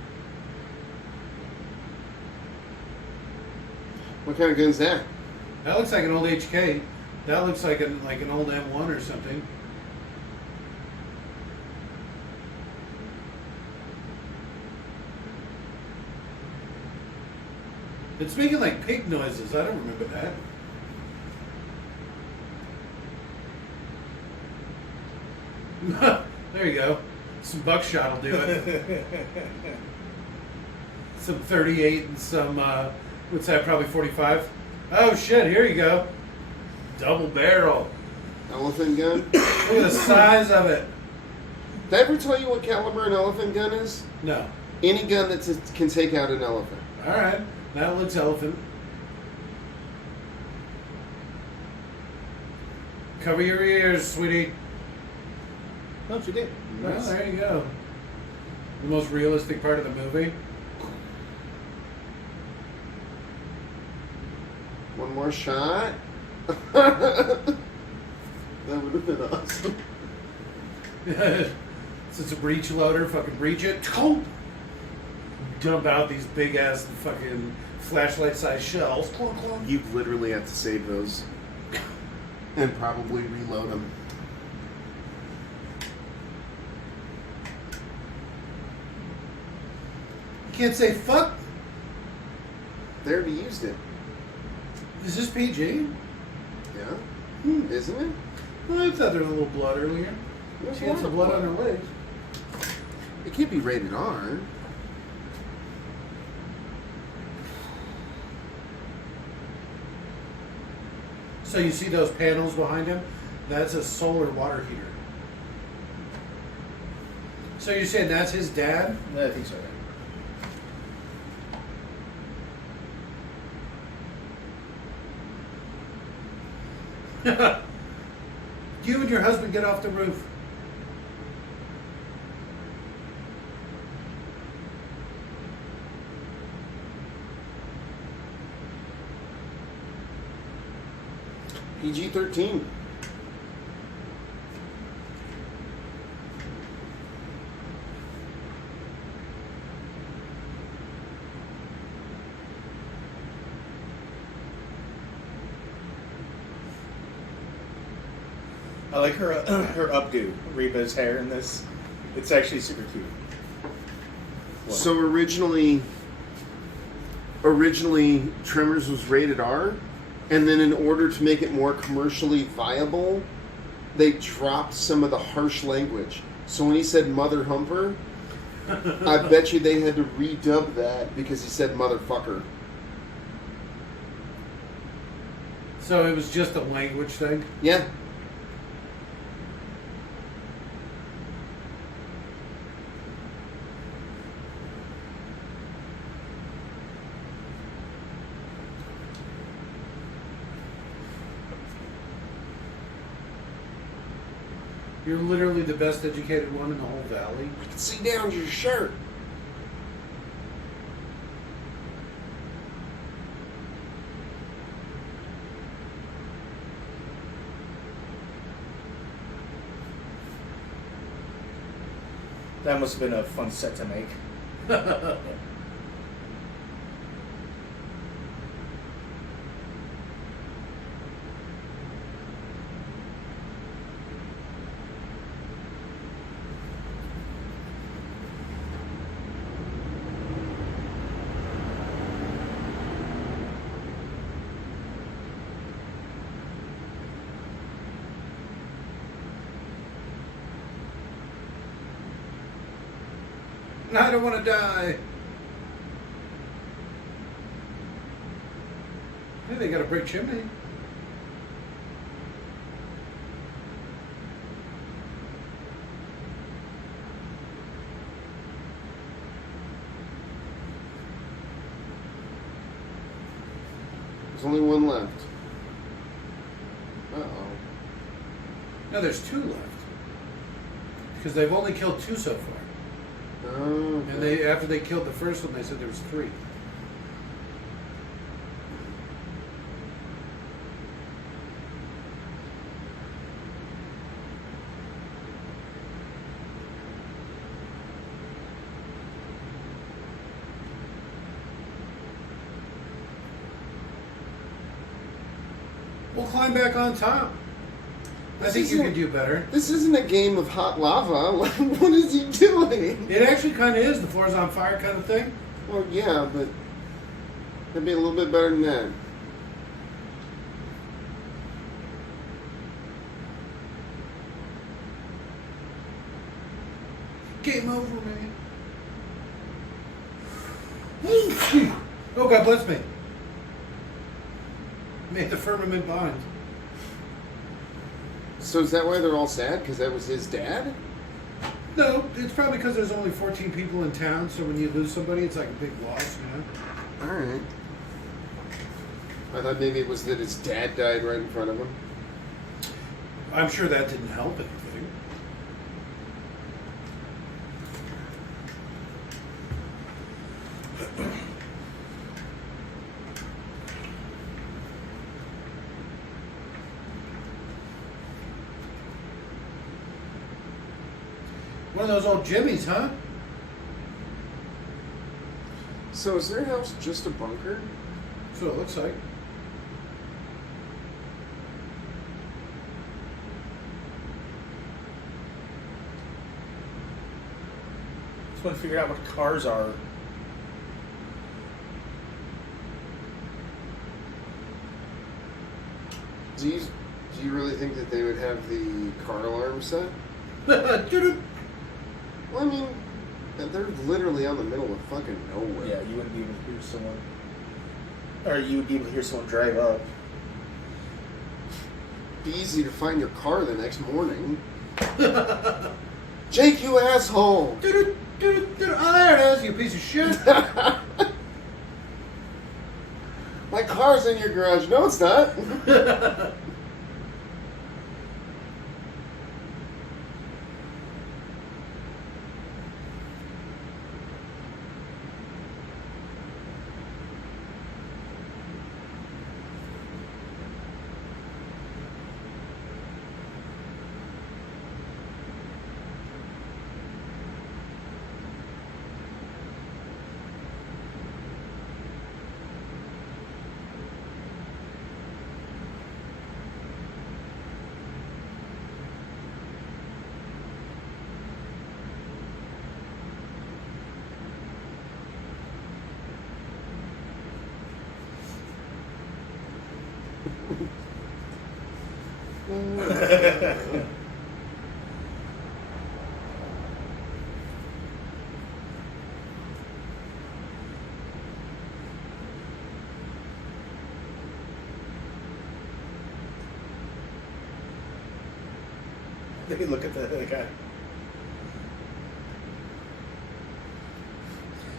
What kind of gun's that? That looks like an old HK. That looks like an old M1 or something. It's making like pig noises. I don't remember that. There you go. Some buckshot will do it. Some 38 and some, what's that, probably 45? Oh shit, here you go. Double barrel. Elephant gun? Look at the size of it. Did I ever tell you what caliber an elephant gun is? No. Any gun that can take out an elephant. Alright, that looks elephant. Cover your ears, sweetie. No, she did. Well, Nice. there you go. The most realistic part of the movie. One more shot. That would have been awesome. Since a breech loader, fucking breach it. Dump out these big ass fucking flashlight sized shells. Clunk, clunk. You literally have to save those and probably reload them. You can't say fuck. They already used it. Is this PG? Yeah? Isn't it? Well, I thought there was a little blood earlier. There's She had a some lot blood of on her legs. It can't be rated R. So you see those panels behind him? That's a solar water heater. So you're saying that's his dad? I think so. You and your husband get off the roof. PG-13. I like her her updo, Reba's hair in this. It's actually super cute. Wow. So originally Tremors was rated R, and then in order to make it more commercially viable, they dropped some of the harsh language. So when he said mother humper, I bet you they had to redub that because he said motherfucker. So it was just a language thing? Yeah. You're literally the best educated one in the whole valley. I can see down your shirt. That must have been a fun set to make. I don't want to die. Hey, they got a brick chimney. There's only one left. Uh-oh. No, there's two left. Because they've only killed two so far. Oh, And they, after they killed the first one, they said there was three. We'll climb back on top. I think you could do better. This isn't a game of hot lava. What is he doing? It actually kind of is the floor's on fire kind of thing. Well, yeah, but it'd be a little bit better than that. Game over, man. Oh, God bless me. Made the firmament bind. So is that why they're all sad? Because that was his dad? No, it's probably because there's only 14 people in town, so when you lose somebody, it's like a big loss, you know? Alright. I thought maybe it was that his dad died right in front of him. I'm sure that didn't help anything. One of those old Jimmies, huh? So is their house just a bunker? That's what it looks like. Just want to figure out what cars are. Do you really think that they would have the car alarm set? Well, I mean, they're literally on the middle of fucking nowhere. Yeah, you wouldn't be able to hear someone. Or you would be able to hear someone drive up. Be easy to find your car the next morning. Jake, you asshole! Oh, there it is, you piece of shit. My car's in your garage. No, it's not. Maybe look at the guy.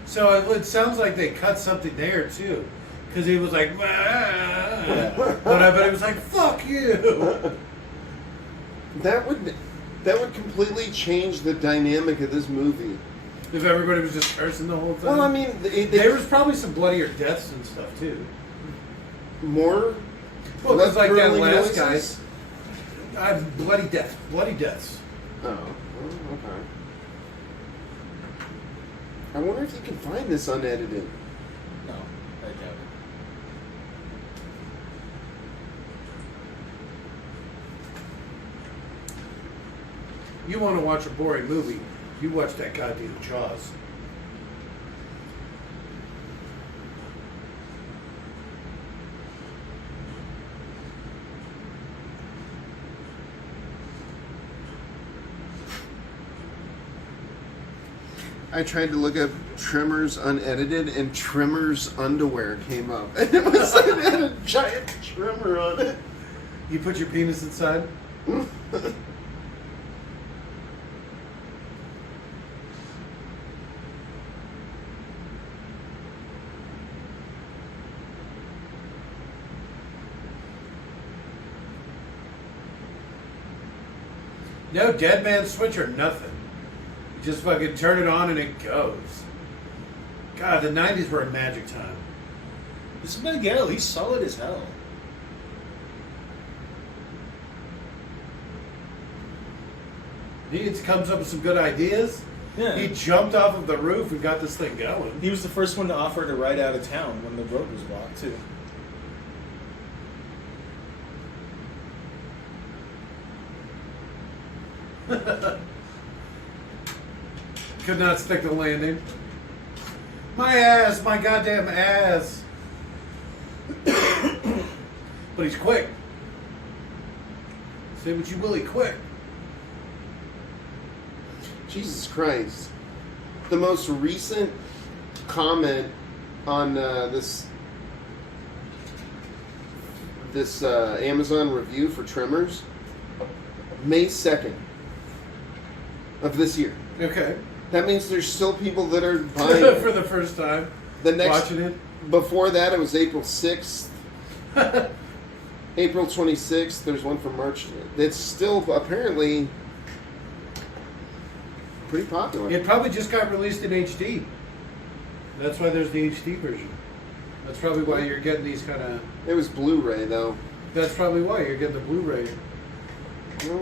So it sounds like they cut something there too, because he was like, but I bet it was like, fuck you. That would completely change the dynamic of this movie. If everybody was just cursing the whole time. Well, I mean, there was probably some bloodier deaths and stuff too. More. Well, less because like that gurgling last noises? guy, bloody deaths. Oh, okay. I wonder if you can find this unedited. No, I doubt it. You want to watch a boring movie? You watch that goddamn Jaws. I tried to look up Tremors unedited, and Tremors underwear came up, and it was like it had a giant tremor on it. You put your penis inside? No dead man switch or nothing. You just fucking turn it on and it goes. God, the 90s were a magic time. This Miguel, he's solid as hell. He comes up with some good ideas. Yeah. He jumped off of the roof and got this thing going. He was the first one to offer to ride out of town when the road was blocked, too. Could not stick the landing. My ass, my goddamn ass. But he's quick. Say what you will, he quick. Jesus Christ. The most recent comment on this Amazon review for Tremors, May 2nd of this year. Okay. That means there's still people that are buying it. For the first time. The next, watching it. Before that, it was April 6th. April 26th, there's one for March. It's still apparently pretty popular. It probably just got released in HD. That's why there's the HD version. That's probably why you're getting these kind of... It was Blu-ray, though. That's probably why you're getting the Blu-ray. Let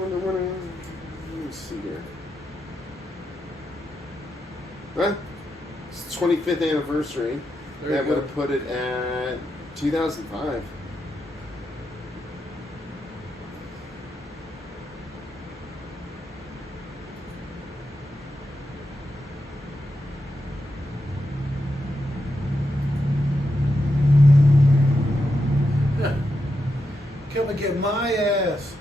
me see here. Well, it's 25th anniversary. There That you would go. have put it at 2005. Come and get my ass.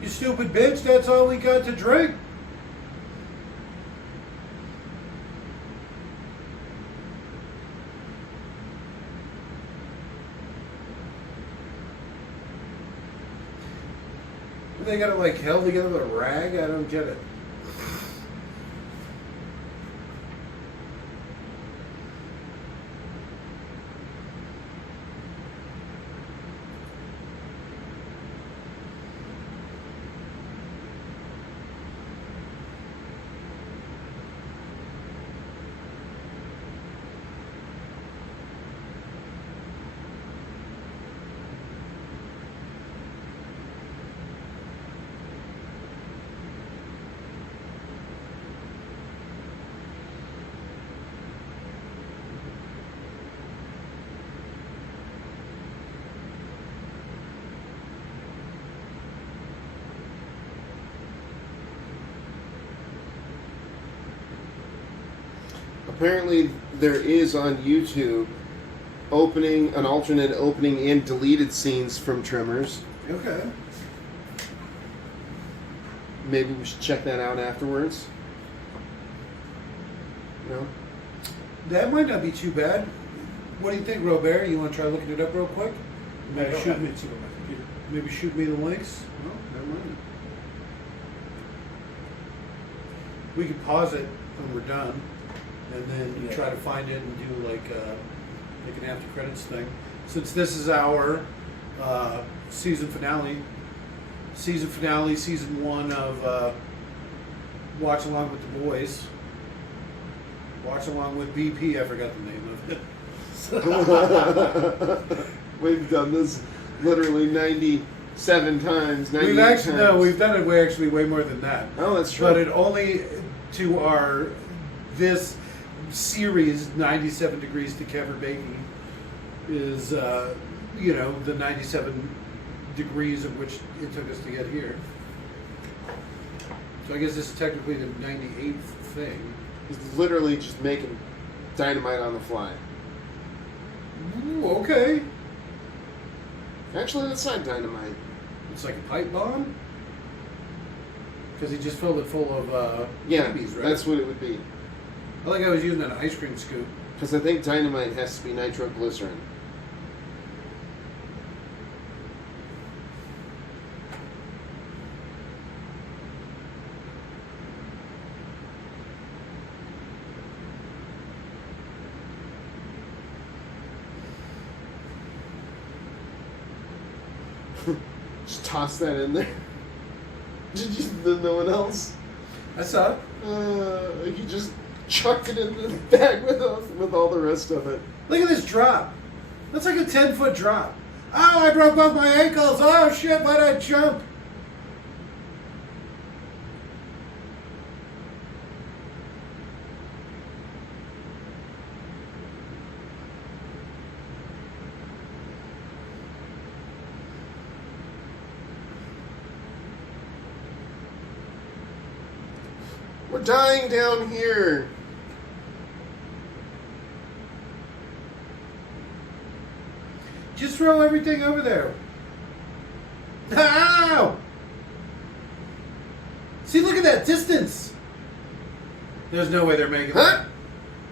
You stupid bitch, that's all we got to drink. They got it like held together with a rag? I don't get it. Apparently, there is on YouTube an alternate opening and deleted scenes from Tremors. Okay. Maybe we should check that out afterwards. No? That might not be too bad. What do you think, Robert? You want to try looking it up real quick? I don't have it on my computer. Maybe shoot me the links? No, never mind. We could pause it when we're done, and then Yeah. try to find it and do like an after credits thing. Since this is our season finale, season 1 of Watch Along with the Boys. Watch Along with BP. I forgot the name of it. We've done this literally 97 times. 98 We've actually times. we've done it way more than that. Oh, that's true. But it only to this series 97 degrees to Kevin Bacon is the 97 degrees of which it took us to get here. So I guess this is technically the 98th thing. He's literally just making dynamite on the fly. Ooh, okay. Actually, that's not dynamite. It's like a pipe bomb? Because he just filled it full of Yeah, babies, right? that's what it would be. I think I was using an ice cream scoop. Because I think dynamite has to be nitroglycerin. Just toss that in there. No one else. I saw it. You just chucked it in the bag with all the rest of it. Look at this drop. That's like a 10-foot drop. Oh, I broke both my ankles. Oh, shit, why'd I jump? We're dying down here. Just throw everything over there. Ow! See, look at that distance. There's no way they're making Huh? that.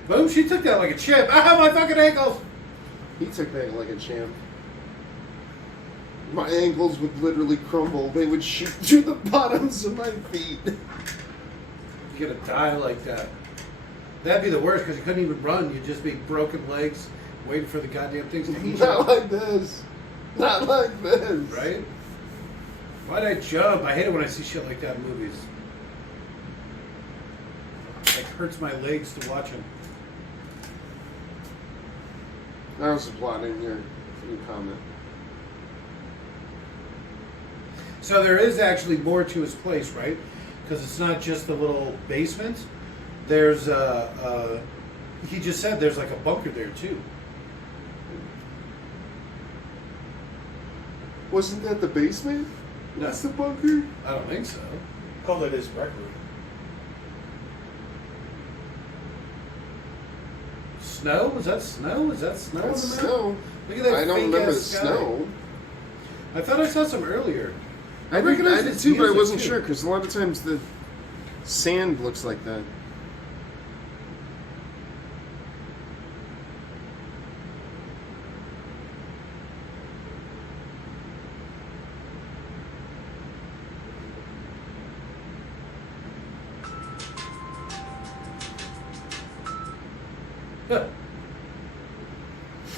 Boom, she took that like a champ. Ah, my fucking ankles. He took that like a champ. My ankles would literally crumble. They would shoot through the bottoms of my feet. You're gonna die like that. That'd be the worst because you couldn't even run. You'd just be broken legs, waiting for the goddamn things to eat you. Not like this. Not like this. Right? Why'd I jump? I hate it when I see shit like that in movies. It hurts my legs to watch them. I was applauding your comment. So there is actually more to his place, right? Because it's not just the little basement. There's he just said there's like a bunker there too. Wasn't that the basement? No. That's the bunker? I don't think so. Call it his rec room. Snow? Is that snow? Is that snow? That's on the map? snow. Look at that. I don't fake remember ass the sky. snow. I thought I saw some earlier. I recognized it its too, but I music, wasn't too. sure because a lot of times the sand looks like that. Huh.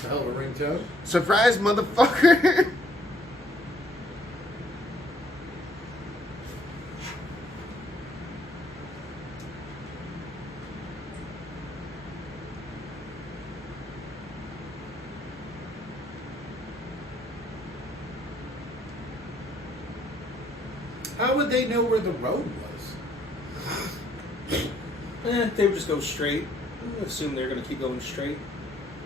Hell of a ringtone. Surprise, motherfucker! How would they know where the road was? They would just go straight. Assume they're going to keep going straight.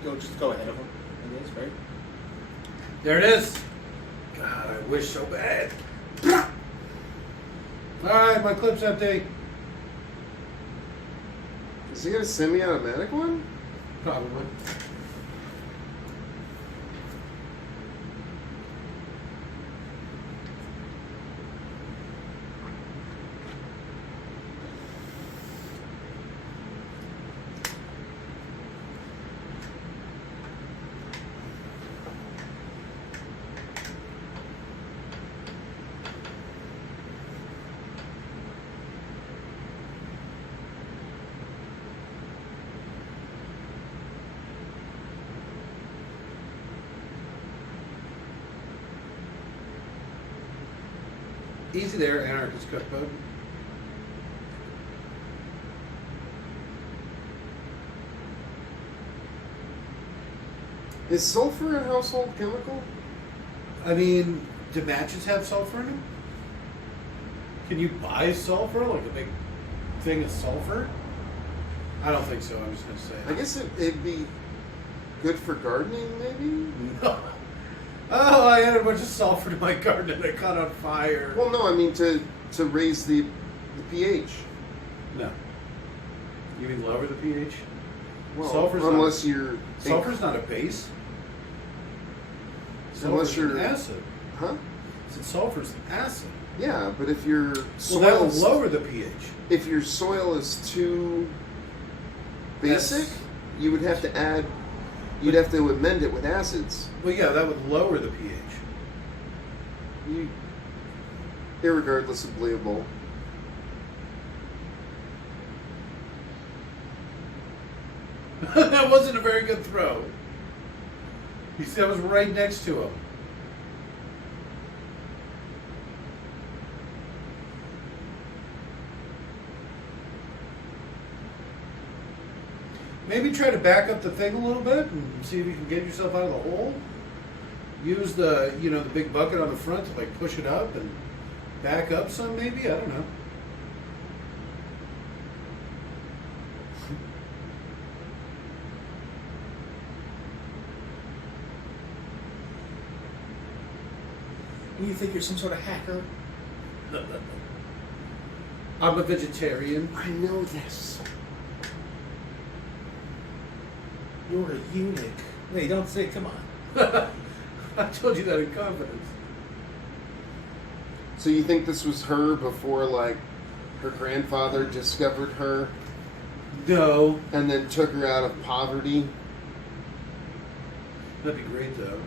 Just go ahead of them. I guess, right? There it is. God, I wish so bad. Alright, my clip's empty. Is he got a semi-automatic one? Probably. Easy there, Anarchist Cookbook. Is sulfur a household chemical? I mean, do matches have sulfur in them? Can you buy sulfur? Like a big thing of sulfur? I don't think so, I'm just going to say it. I guess it'd be good for gardening, maybe? No. Oh, I added a bunch of sulfur to my garden and I caught on fire. Well, no, I mean to raise the pH. No. You mean lower the pH? Well, Sulfur's unless you're... Sulfur's not a base. Unless Sulfur's you're... an acid. Huh? I said sulfur's an acid. Yeah, but if your Well, soil that will is, lower the pH. if your soil is too basic, That's- you would have to add... You'd have to amend it with acids. Well, yeah, that would lower the pH. Irregardless of believable. That wasn't a very good throw. He said I was right next to him. Maybe try to back up the thing a little bit and see if you can get yourself out of the hole. Use the, the big bucket on the front to like push it up and back up some maybe, I don't know. You think you're some sort of hacker? I'm a vegetarian. I know this. You're a eunuch. Wait, don't say, come on. I told you that in confidence. So you think this was her before, like, her grandfather discovered her No. and then took her out of poverty? That'd be great though.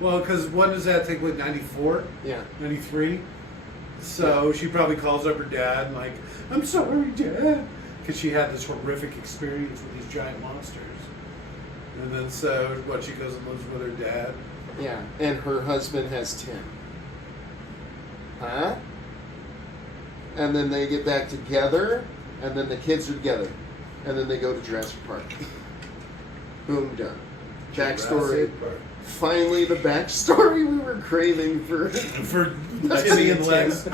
Well, because when does that take? Like 94, Yeah. 93. So she probably calls up her dad and like, I'm sorry, Dad, because she had this horrific experience with these giant monsters. And then so what? She goes and lives with her dad. Yeah. And her husband has 10. Huh? And then they get back together, and then the kids are together, and then they go to Jurassic Park. Boom, done. Backstory. Jurassic Park. Finally, the backstory we were craving for. For Timmy and Lex.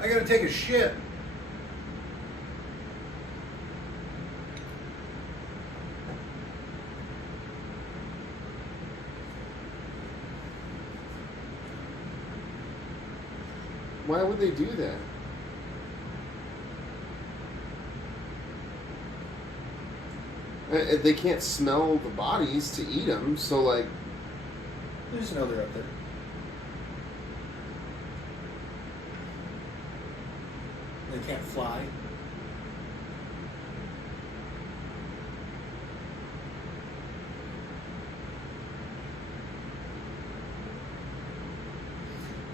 I gotta take a shit. Why would they do that? They can't smell the bodies to eat them, so like, They just know they're up there. They can't fly.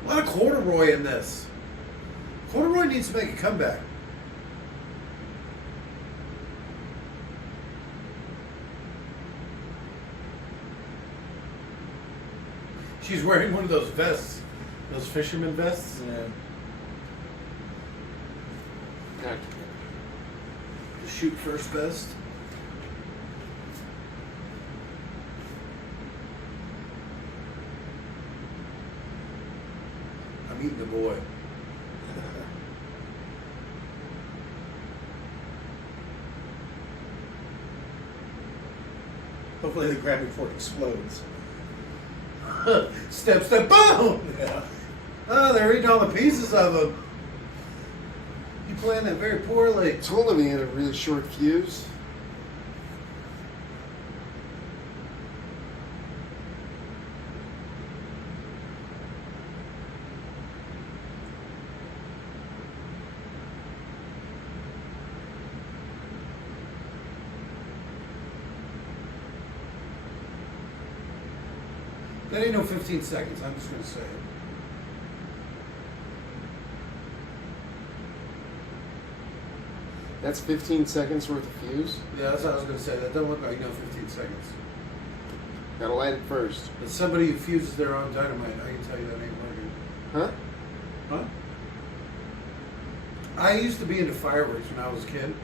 A lot of corduroy in this. Corduroy needs to make a comeback. She's wearing one of those vests, those fisherman vests. Yeah. God, The shoot first vest. I'm eating the boy. Hopefully they grab me before it explodes. Step, step, boom! Yeah. Oh, they're eating all the pieces of him. You planned that very poorly. told him he had a really short fuse. That ain't no 15 seconds, I'm just gonna say it. That's 15 seconds worth of fuse. Yeah, that's what I was gonna say. That don't look like no 15 seconds. Gotta light it first. But somebody who fuses their own dynamite, I can tell you that ain't working. Huh? Huh? I used to be into fireworks when I was a kid.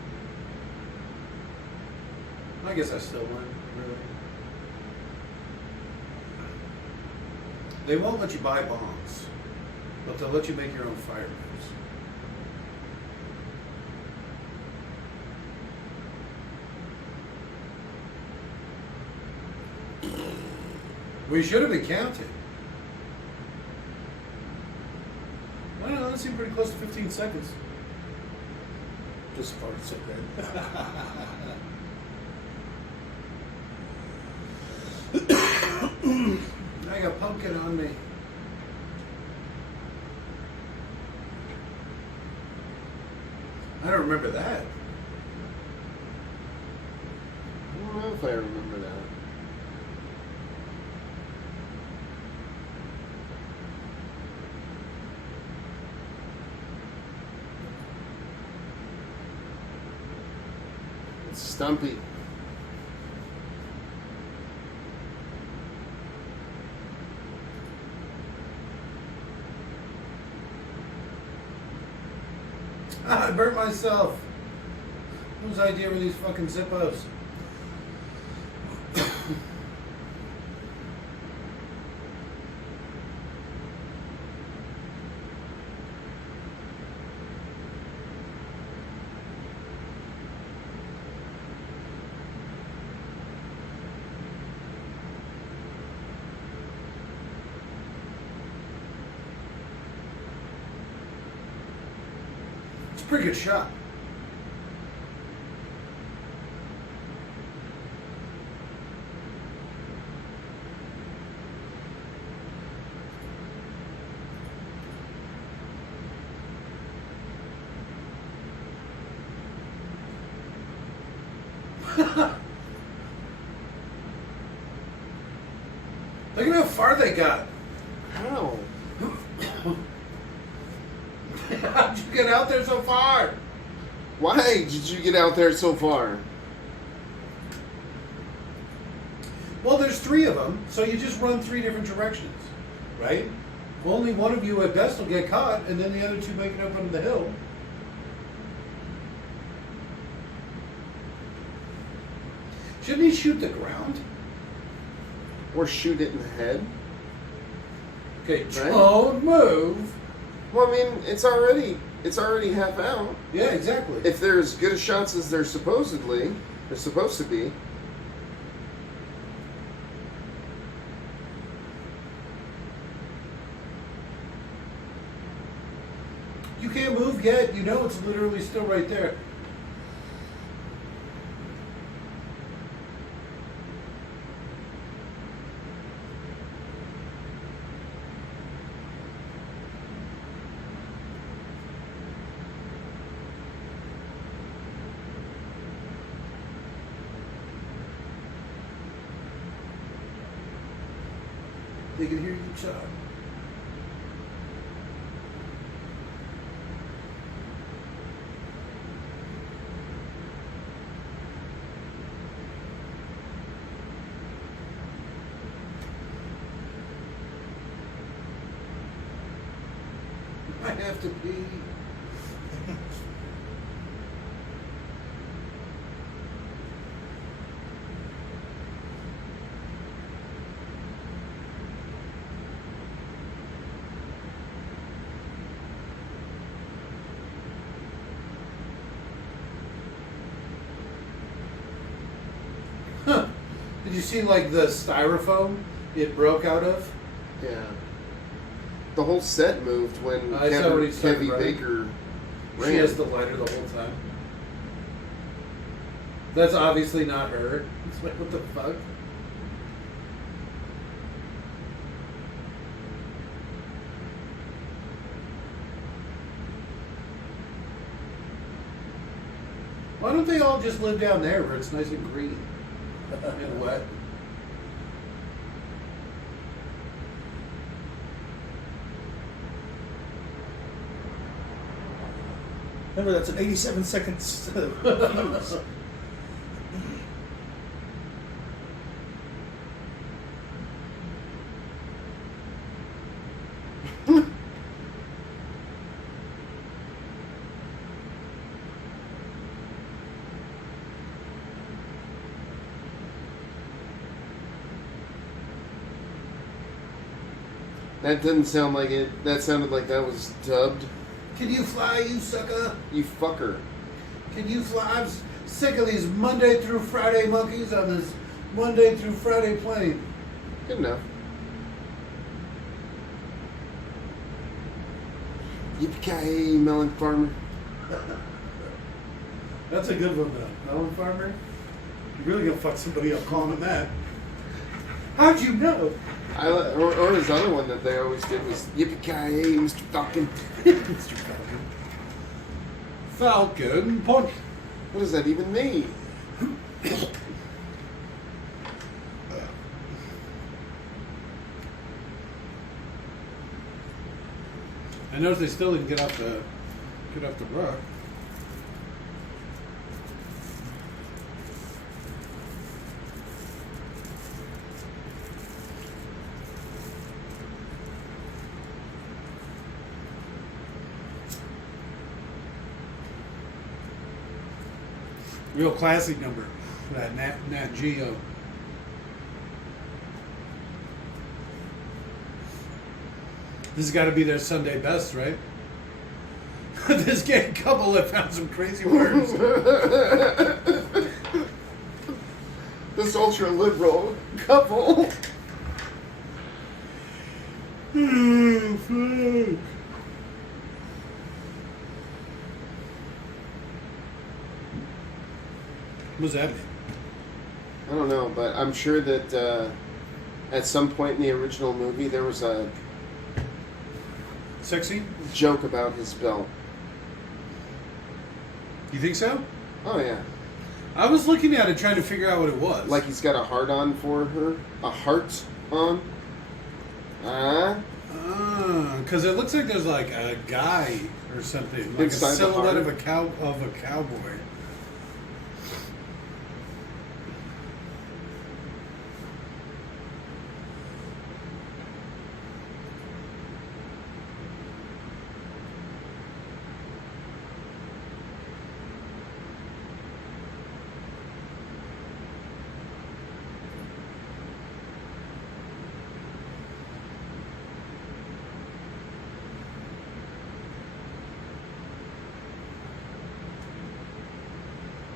I guess I still am, really. They won't let you buy bombs, but they'll let you make your own fireworks. We should have been counted. I don't know, that seemed pretty close to 15 seconds. This part's so good. I got pumpkin on me. I don't remember that. I don't know if I remember that. It's Stumpy. I burnt myself. Whose idea were these fucking Zippos? It's a pretty good shot. Look at how far they got. How? How'd you get out there so far? Why did you get out there so far? Well, there's 3 of them, so you just run 3 different directions, right? Only one of you at best will get caught, and then the other 2 make it up on the hill. Shouldn't he shoot the ground? Or shoot it in the head? Okay, Right. don't move. Well, I mean, it's already half out. Yeah, exactly. If they're as good a shots as they're supposed to be. You can't move yet. You know it's literally still right there. They can hear you talk. I have to pee. Huh. Did you see like the styrofoam it broke out of? Yeah. The whole set moved when I saw what he said, Kevin right? Baker ran. She has the lighter the whole time. That's obviously not her. It's like, what the fuck? Why don't they all just live down there where it's nice and green and wet? Remember, that's an 87 seconds fuse. That didn't sound like it. That sounded like that was dubbed. Can you fly, you sucker? You fucker. Can you fly? I'm sick of these Monday through Friday monkeys on this Monday through Friday plane. Good enough. Yippee-ki-yay, melon farmer. That's a good one, though. Melon farmer? You're really gonna fuck somebody up calling him that. How'd you know? Or his other one that they always did was Yippee-ki-yay, Mr. Falcon. Mr. Falcon. Falcon Punch. What does that even mean? I noticed they still didn't get off the rock. Real classic number, that Nat Geo. This has got to be their Sunday best, right? This gay couple that found some crazy words. This ultra liberal couple. Oh, fuck. What's that mean? I don't know, but I'm sure that at some point in the original movie there was a Sex scene? joke about his belt. You think so? Oh yeah. I was looking at it trying to figure out what it was. Like he's got a heart on for her. A heart on? Because it looks like there's like a guy or something, like Inside a the silhouette heart? of a cowboy.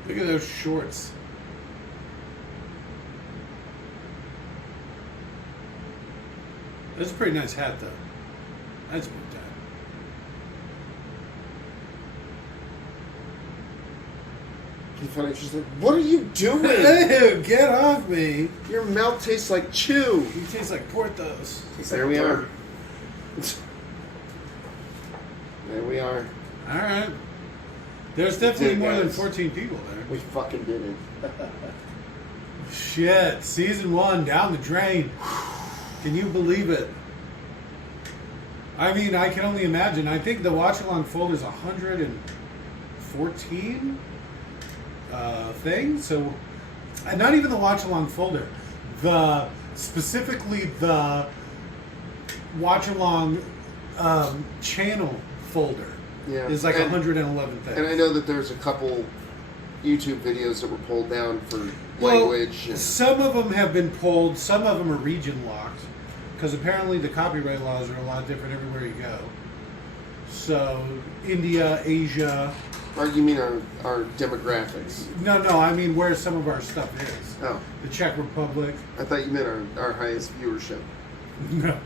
Look at those shorts. That's a pretty nice hat, though. That's a good hat. You find it just like, what are you doing? Ew, get off me. Your mouth tastes like chew. You taste like Porthos. There we are. There we are. All right. There's definitely Did it, more than guys. 14 people there. We fucking did it. Shit. Season 1 down the drain. Can you believe it? I mean, I can only imagine. I think the watch along folder is 114 things. So, and not even the watch along folder. Specifically the watch along channel folder Yeah. is like And- 111 things. And I know that there's a couple YouTube videos that were pulled down for Well, language. And, some of them have been pulled. Some of them are region locked because apparently the copyright laws are a lot different everywhere you go. So India, Asia. or you mean our demographics? No, I mean where some of our stuff is. Oh, The Czech Republic. I thought you meant our highest viewership. No.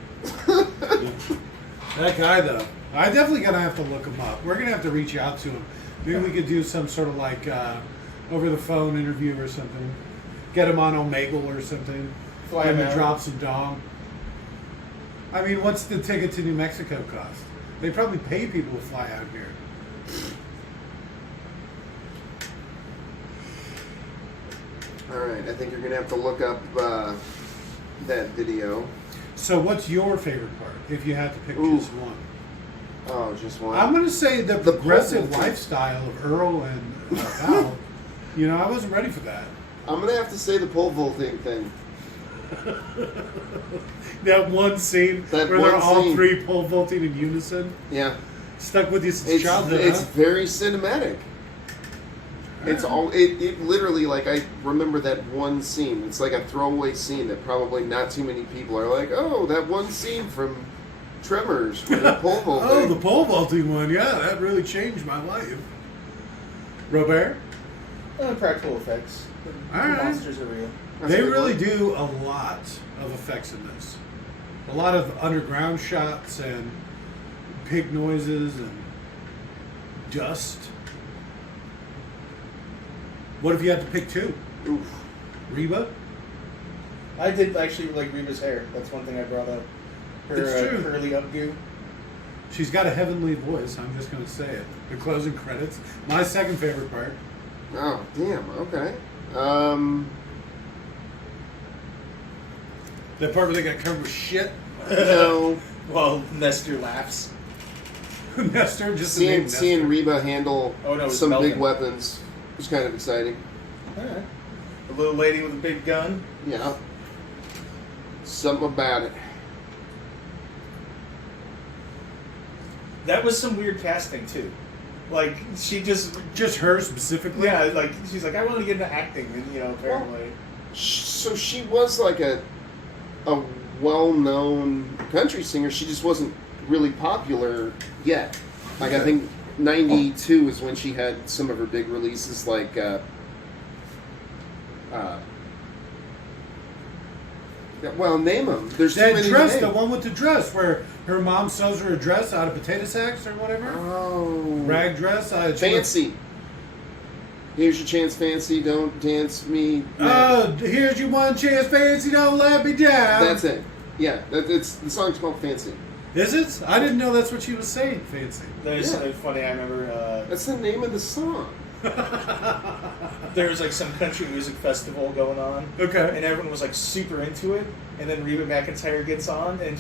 That guy though, I definitely gonna have to look him up. We're gonna have to reach out to him. Maybe we could do some sort of like over the phone interview or something. Get him on Omegle or something. Fly Him him to out. drop some dong. I mean, what's the ticket to New Mexico cost? They probably pay people to fly out here. All right, I think you're gonna have to look up that video. So, what's your favorite part? If you had to pick Ooh. just one, Oh, just one. I'm going to say the The progressive pole vault. lifestyle of Earl and Val. You know, I wasn't ready for that. I'm gonna have to say the pole vaulting thing. That one scene That where one they're all scene. three pole vaulting in unison. Yeah, Stuck with you since it's childhood. it's Huh? very cinematic. It's all it literally, like, I remember that one scene. It's like a throwaway scene that probably not too many people are like, oh, that one scene from Tremors with the pole vaulting. Oh, the pole vaulting one. Yeah, that really changed my life. Robert? Practical effects. The All right. monsters are real. That's They a good really one. do a lot of effects in this. A lot of underground shots and pig noises and dust. What if you had to pick two? Oof. Reba? I did actually like Reba's hair. That's one thing I brought up. Her It's true. curly updo. She's got a heavenly voice, I'm just going to say it. The closing credits. My second favorite part. Oh, damn. Okay. That part where they got covered with shit. No. Well, Nestor laughs. Nestor, just the name Seeing Nestor. Reba handle Oh, no, it was some Melvin. big weapons was kind of exciting. Alright. The little lady with a big gun. Yeah. Something about it. That was some weird casting too. Like she just Just her specifically? yeah, like she's like I want to get into acting, and apparently. So she was like a well-known country singer. She just wasn't really popular yet. Like, I think 92 is when she had some of her big releases, like well, name them. There's too That many to dress, name. the one with the dress, where her mom sews her a dress out of potato sacks or whatever. Oh, Rag dress. Fancy. Here's your chance, Fancy. Don't dance me. Oh, here's your one chance, Fancy. Don't let me down. That's it. Yeah, it's the song's called Fancy. Is it? I didn't know that's what she was saying. Fancy. There's Yeah. something funny. I remember. That's the name of the song. There was like some country music festival going on. Okay. And everyone was like super into it. And then Reba McEntire gets on, and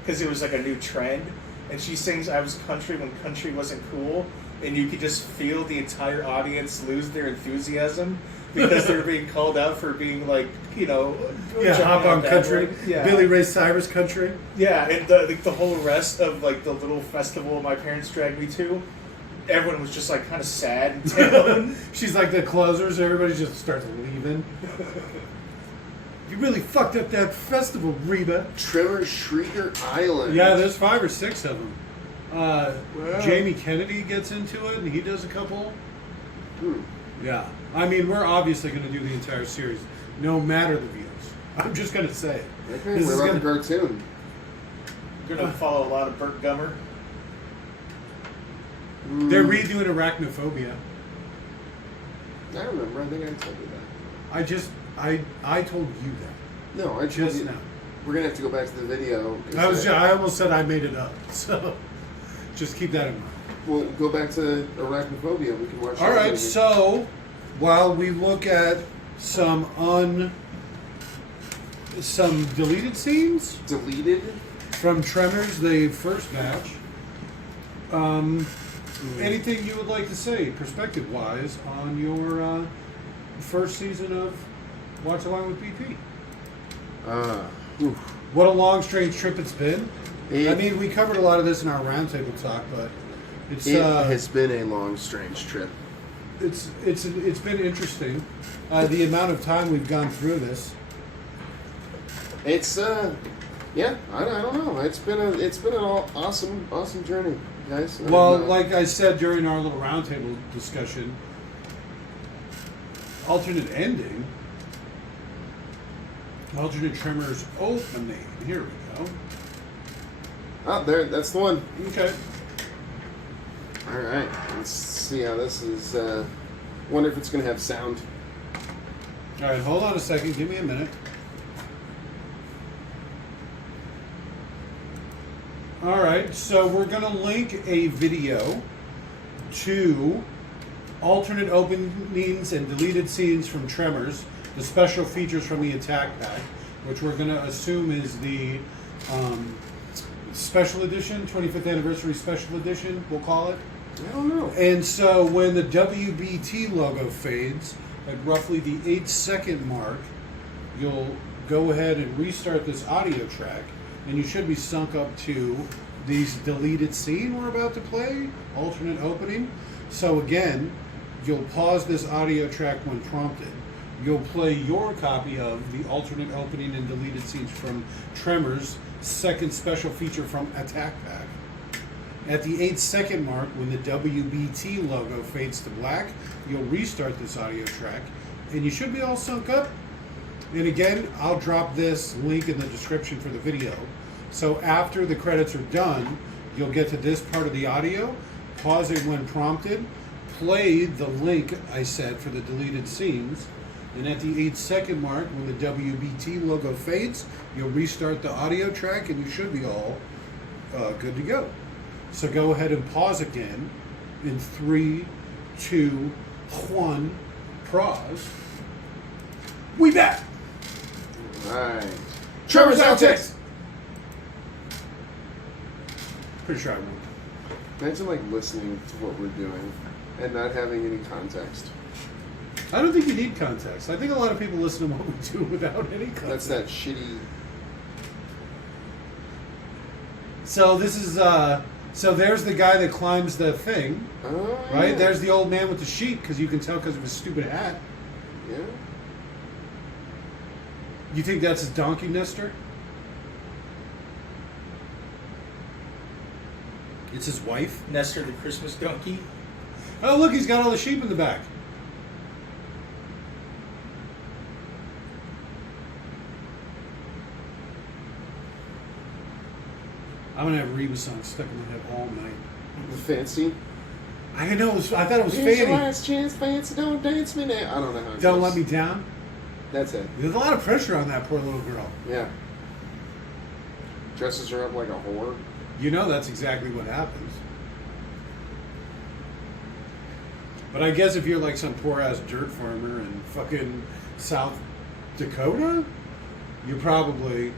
because it was like a new trend, and she sings "I Was Country" when country wasn't cool, and you could just feel the entire audience lose their enthusiasm because they were being called out for being like, Yeah, hop on country. Yeah. Billy Ray Cyrus country. Yeah, and the whole rest of like the little festival my parents dragged me to, everyone was just like kind of sad and down. She's like the closers. Everybody just starts leaving. You really fucked up that festival, Reba. Tremors Shrieker Island. Yeah, there's 5 or 6 of them. Wow. Jamie Kennedy gets into it, and he does a couple. Hmm. Yeah. I mean, we're obviously going to do the entire series, no matter the views. I'm just going to say it. Okay, This what is about gonna- the cartoon? You're gonna follow a lot of Burt Gummer. They're redoing Arachnophobia. I remember. I think I told you that. I told you that. No, I told Just you. now. We're gonna have to go back to the video. I almost said I made it up. So just keep that in mind. We'll go back to Arachnophobia. We can watch. All that right. movie. So while we look at some deleted scenes Deleted. from Tremors, the first batch. Anything you would like to say, perspective-wise, on your first season of Watch Along with BP? Oof. What a long, strange trip it's been. It- I mean, we covered a lot of this in our roundtable talk, but it's It has been a long, strange trip. it's been interesting. The amount of time we've gone through this. It's yeah. I don't know. It's been an awesome journey, guys. Well, And, like I said during our little roundtable discussion, alternate ending, alternate Tremors opening. Here we go. oh, there. That's the one. Okay. All right. Let's see how this is. Wonder if it's gonna have sound. All right, hold on a second. Give me a minute. All right, so we're going to link a video to alternate openings and deleted scenes from Tremors, the special features from the Attack Pack, which we're going to assume is the special edition, 25th anniversary special edition, we'll call it. I don't know. And so when the WBT logo fades at roughly the 8-second mark, you'll go ahead and restart this audio track, and you should be sunk up to these deleted scene we're about to play, alternate opening. So again, you'll pause this audio track when prompted. You'll play your copy of the alternate opening and deleted scenes from Tremors, second special feature from Attack Pack. At the 8-second mark, when the WBT logo fades to black, you'll restart this audio track, and you should be all sunk up. And again, I'll drop this link in the description for the video. So after the credits are done, you'll get to this part of the audio, pause it when prompted, play the link I said for the deleted scenes, and at the 8-second mark, when the WBT logo fades, you'll restart the audio track, and you should be all good to go. So go ahead and pause again in 3, 2, 1, pause. We back! All right. Tremors outtakes! Pretty sure I won't. Imagine like listening to what we're doing and not having any context. I don't think you need context. I think a lot of people listen to what we do without any context. That's that shitty. So this is so there's the guy that climbs the thing, Oh, right? yeah. There's the old man with the sheep, because you can tell because of his stupid hat. Yeah. You think that's his donkey, Nestor? It's his wife. Nestor the Christmas donkey. Oh, look, he's got all the sheep in the back. I'm gonna have Reba song stuck in my head all night. Fancy. I know. I thought it was Here's your Fanny. last chance, fancy. Don't dance me now. I don't know how. it Don't goes. let me down. That's it. There's a lot of pressure on that poor little girl. Yeah. Dresses her up like a whore. You know that's exactly what happens. But I guess if you're like some poor ass dirt farmer in fucking South Dakota, you're probably,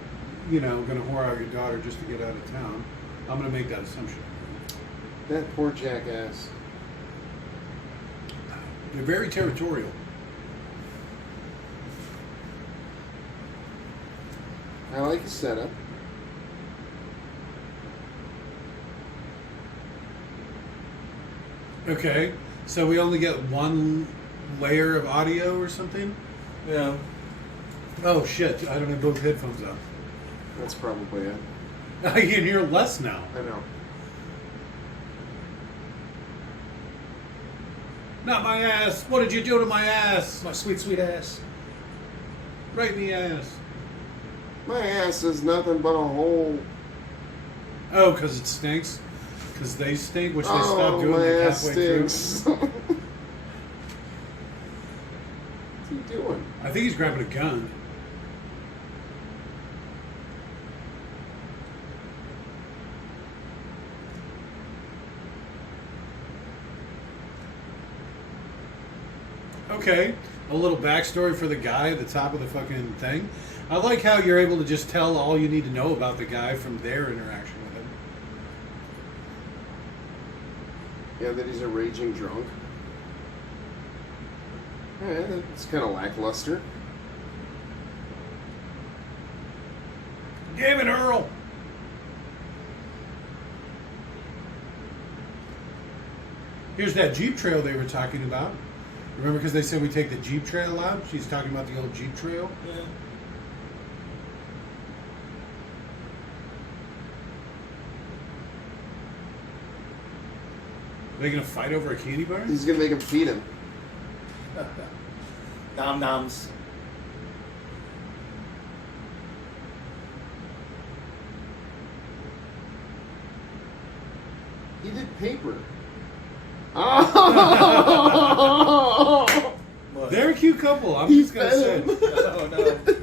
gonna whore out your daughter just to get out of town. I'm gonna make that assumption. That poor jackass. They're very territorial. I like his setup. Okay, so we only get one layer of audio or something? Yeah. Oh shit, I don't have both headphones on. That's probably it. I can hear less now. I know. Not my ass! What did you do to my ass? My sweet, sweet ass. Right in the ass. My ass is nothing but a hole. Oh, because it stinks? Because they stink, which they Oh, stopped doing my like ass halfway stinks. through. What's he doing? I think he's grabbing a gun. Okay, a little backstory for the guy at the top of the fucking thing. I like how you're able to just tell all you need to know about the guy from their interaction with him. Yeah, that he's a raging drunk. Yeah, it's kind of lackluster. Damn it, Earl! Here's that Jeep trail they were talking about. Remember, because they said we take the Jeep trail out? She's talking about the old Jeep trail. Yeah. Are they going to fight over a candy bar? He's gonna make him feed him. Nom noms. He did paper. Oh! What? They're a cute couple. I'm He just going to say. fed him. Oh no.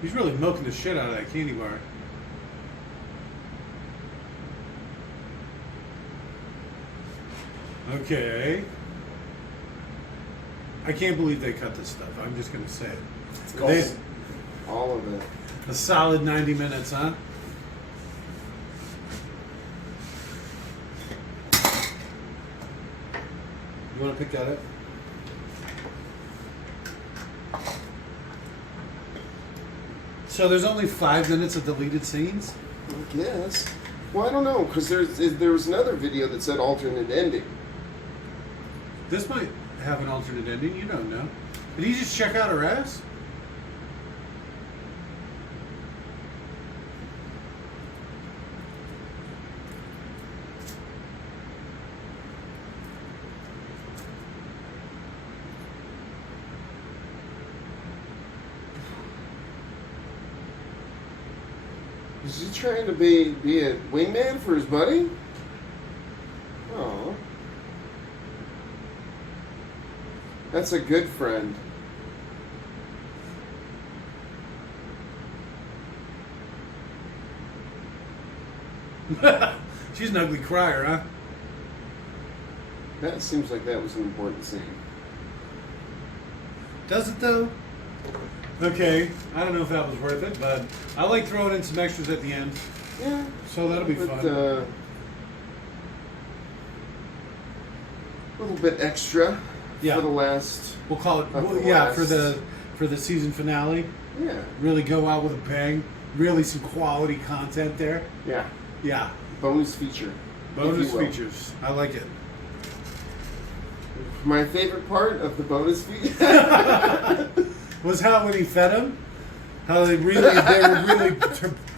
He's really milking the shit out of that candy bar. Okay. I can't believe they cut this stuff. I'm just going to say it. It's They- gold. All of it. A solid 90 minutes, huh? You want to pick that up? So there's only 5 minutes of deleted scenes? I guess. Well, I don't know, because there was another video that said alternate ending. This might have an alternate ending. You don't know. Did he just check out her ass? Is he trying to be a wingman for his buddy? Oh. That's a good friend. She's an ugly crier, huh? That seems like that was an important scene. Does it though? Okay, I don't know if that was worth it, but I like throwing in some extras at the end, Yeah. so that'll be but, fun. A little bit extra Yeah. for the last. We'll call it, of the yeah, last- for the season finale. Yeah. Really go out with a bang. Really some quality content there. Yeah. Yeah, Bonus feature. bonus if you will. features. I like it. My favorite part of the bonus feature. Was how when he fed him, how they were really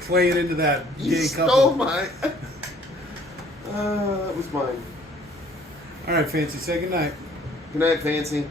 playing into that You gay stole couple. my. That was mine. All right, Fancy, say goodnight. Good night, Fancy.